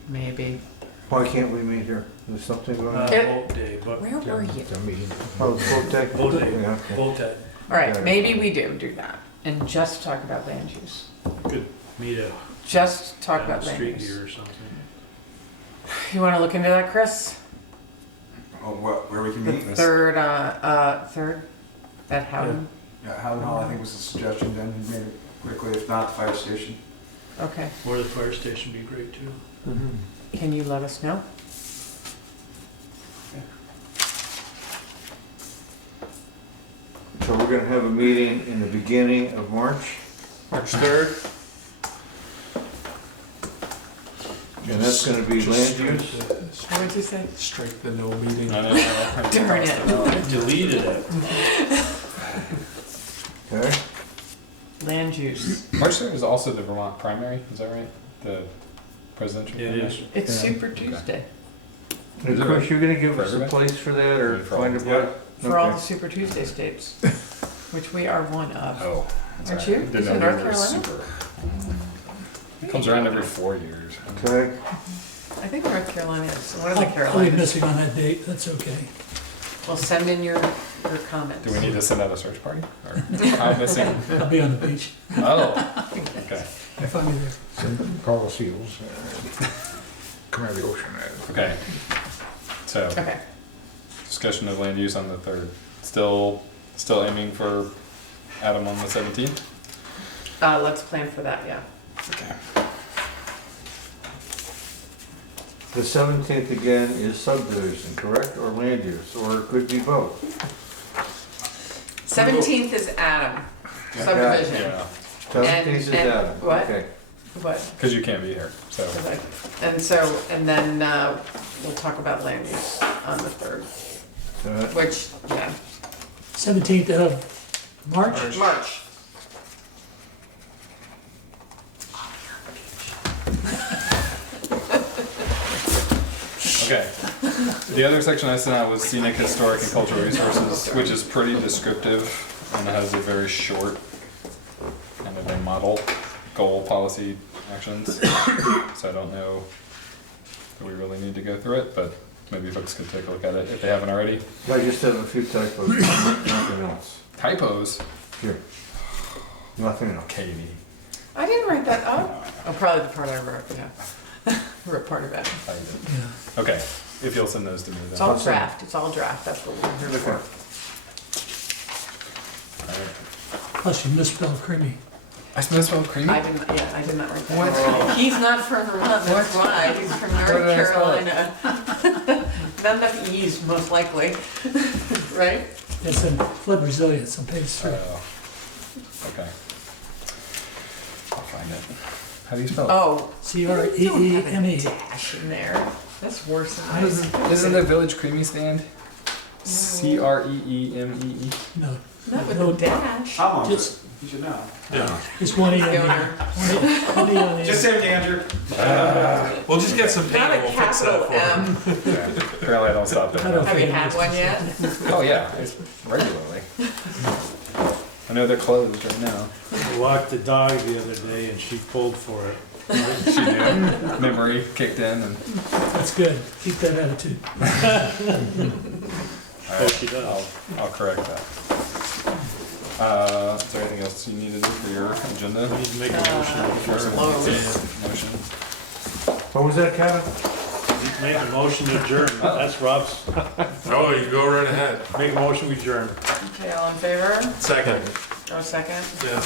maybe. Why can't we meet here? There's something going on? Vote day, but, Where were you? The meeting. Oh, vote tech? Vote day. Yeah, okay. vote day, All right, maybe we do that, and just talk about land use. could meet a, Just talk down the about land street use. here or something. You wanna look into that, Chris? Oh, where we can The meet? third, third, at Howden? Yeah, Howden Hall, I think was a suggestion, then you made it quickly, if not the fire station. Okay, Or the fire station would be great too. can you let us know? So we're gonna have a meeting in the beginning of March, March 3rd? and that's gonna be land use? What did you say? Strike the no meeting. Darn it. Deleted it. Okay, Land use. March 3rd is also the Vermont primary, is that right? The presidential It primary? is. It's Yeah. Super Tuesday, and Chris, you're gonna give For us a everybody? place for that, or For all. find a Yeah. place? for all Okay. the Super Tuesday states, which we are one of. Oh. that's Aren't right. you? Didn't Is know it we North were Carolina? super. It comes around every 4 years. Okay, I think North Carolina is one of the I'll be Carolinas. missing on that date, that's okay. Well, send in your comments. Do we need to send out a search party? Or I'm missing. I'll be on the beach, Oh, okay. if I'm there. Call the seals. Come out of the ocean. Okay. So, Okay, discussion of land use on the 3rd. Still aiming for Adam on the 17th? let's plan for that, yeah. Okay. the 17th again is subdivision, correct, or land use, or it could be both? 17th is Adam, Yeah. subdivision. Yeah, 17th is and Adam, what? okay. What? because you can't be here, so. And then we'll talk about land use on the 3rd, which, yeah, 17th of March? March. Okay. The other section I sent out was scenic, historic, and cultural resources, which is pretty descriptive and has a very short kind of a model, goal, policy, actions. So I don't know that we really need to go through it, but maybe folks could take a look at it if they haven't already. I just have a few typos, nothing else. Typos. Here. Nothing else. Katie. I didn't write that up. Oh, probably the part I wrote, yeah. Wrote part of it. I did. Yeah. Okay, if you'll send those to me It's then. all draft, it's all draft, that's what we're here for. Alright. Plus you misspelled creamy. I spelled creamy? I did not, yeah, I did not write that. He's not from Vermont, that's why, he's from North Where did I spell it? Carolina. Not enough E's, most likely, right? It's in flood resilience on page 3. Okay. I'll find it. How do you spell it? Oh, don't have a C-R-E-E-M-E. dash in there, that's worse than How I. isn't the Village Creamy Stand? CREEMEE. No, Not with No. a dash. How long is Just- it? You should know. Yeah. just one E on The the owner. One E on the Just say it, Andrew. We'll just get some paint Not and a we'll fix capital that for him. M. Yeah. Apparently I don't stop I there. don't Have you think it had is. one yet? Oh yeah, it's regularly. I know they're closed right now. I walked the dog the other day and she pulled for it. She knew. Memory kicked in and. That's good. Keep that attitude. Oh, she does. I'll correct that. Is there anything else you need to do for your agenda? We need to make a motion. Motion. What was that, Kevin? Make a motion to adjourn. That's Rob's. Oh, you go right ahead. Make a motion, we adjourn. Okay, all in favor? Second, Oh, second? yeah.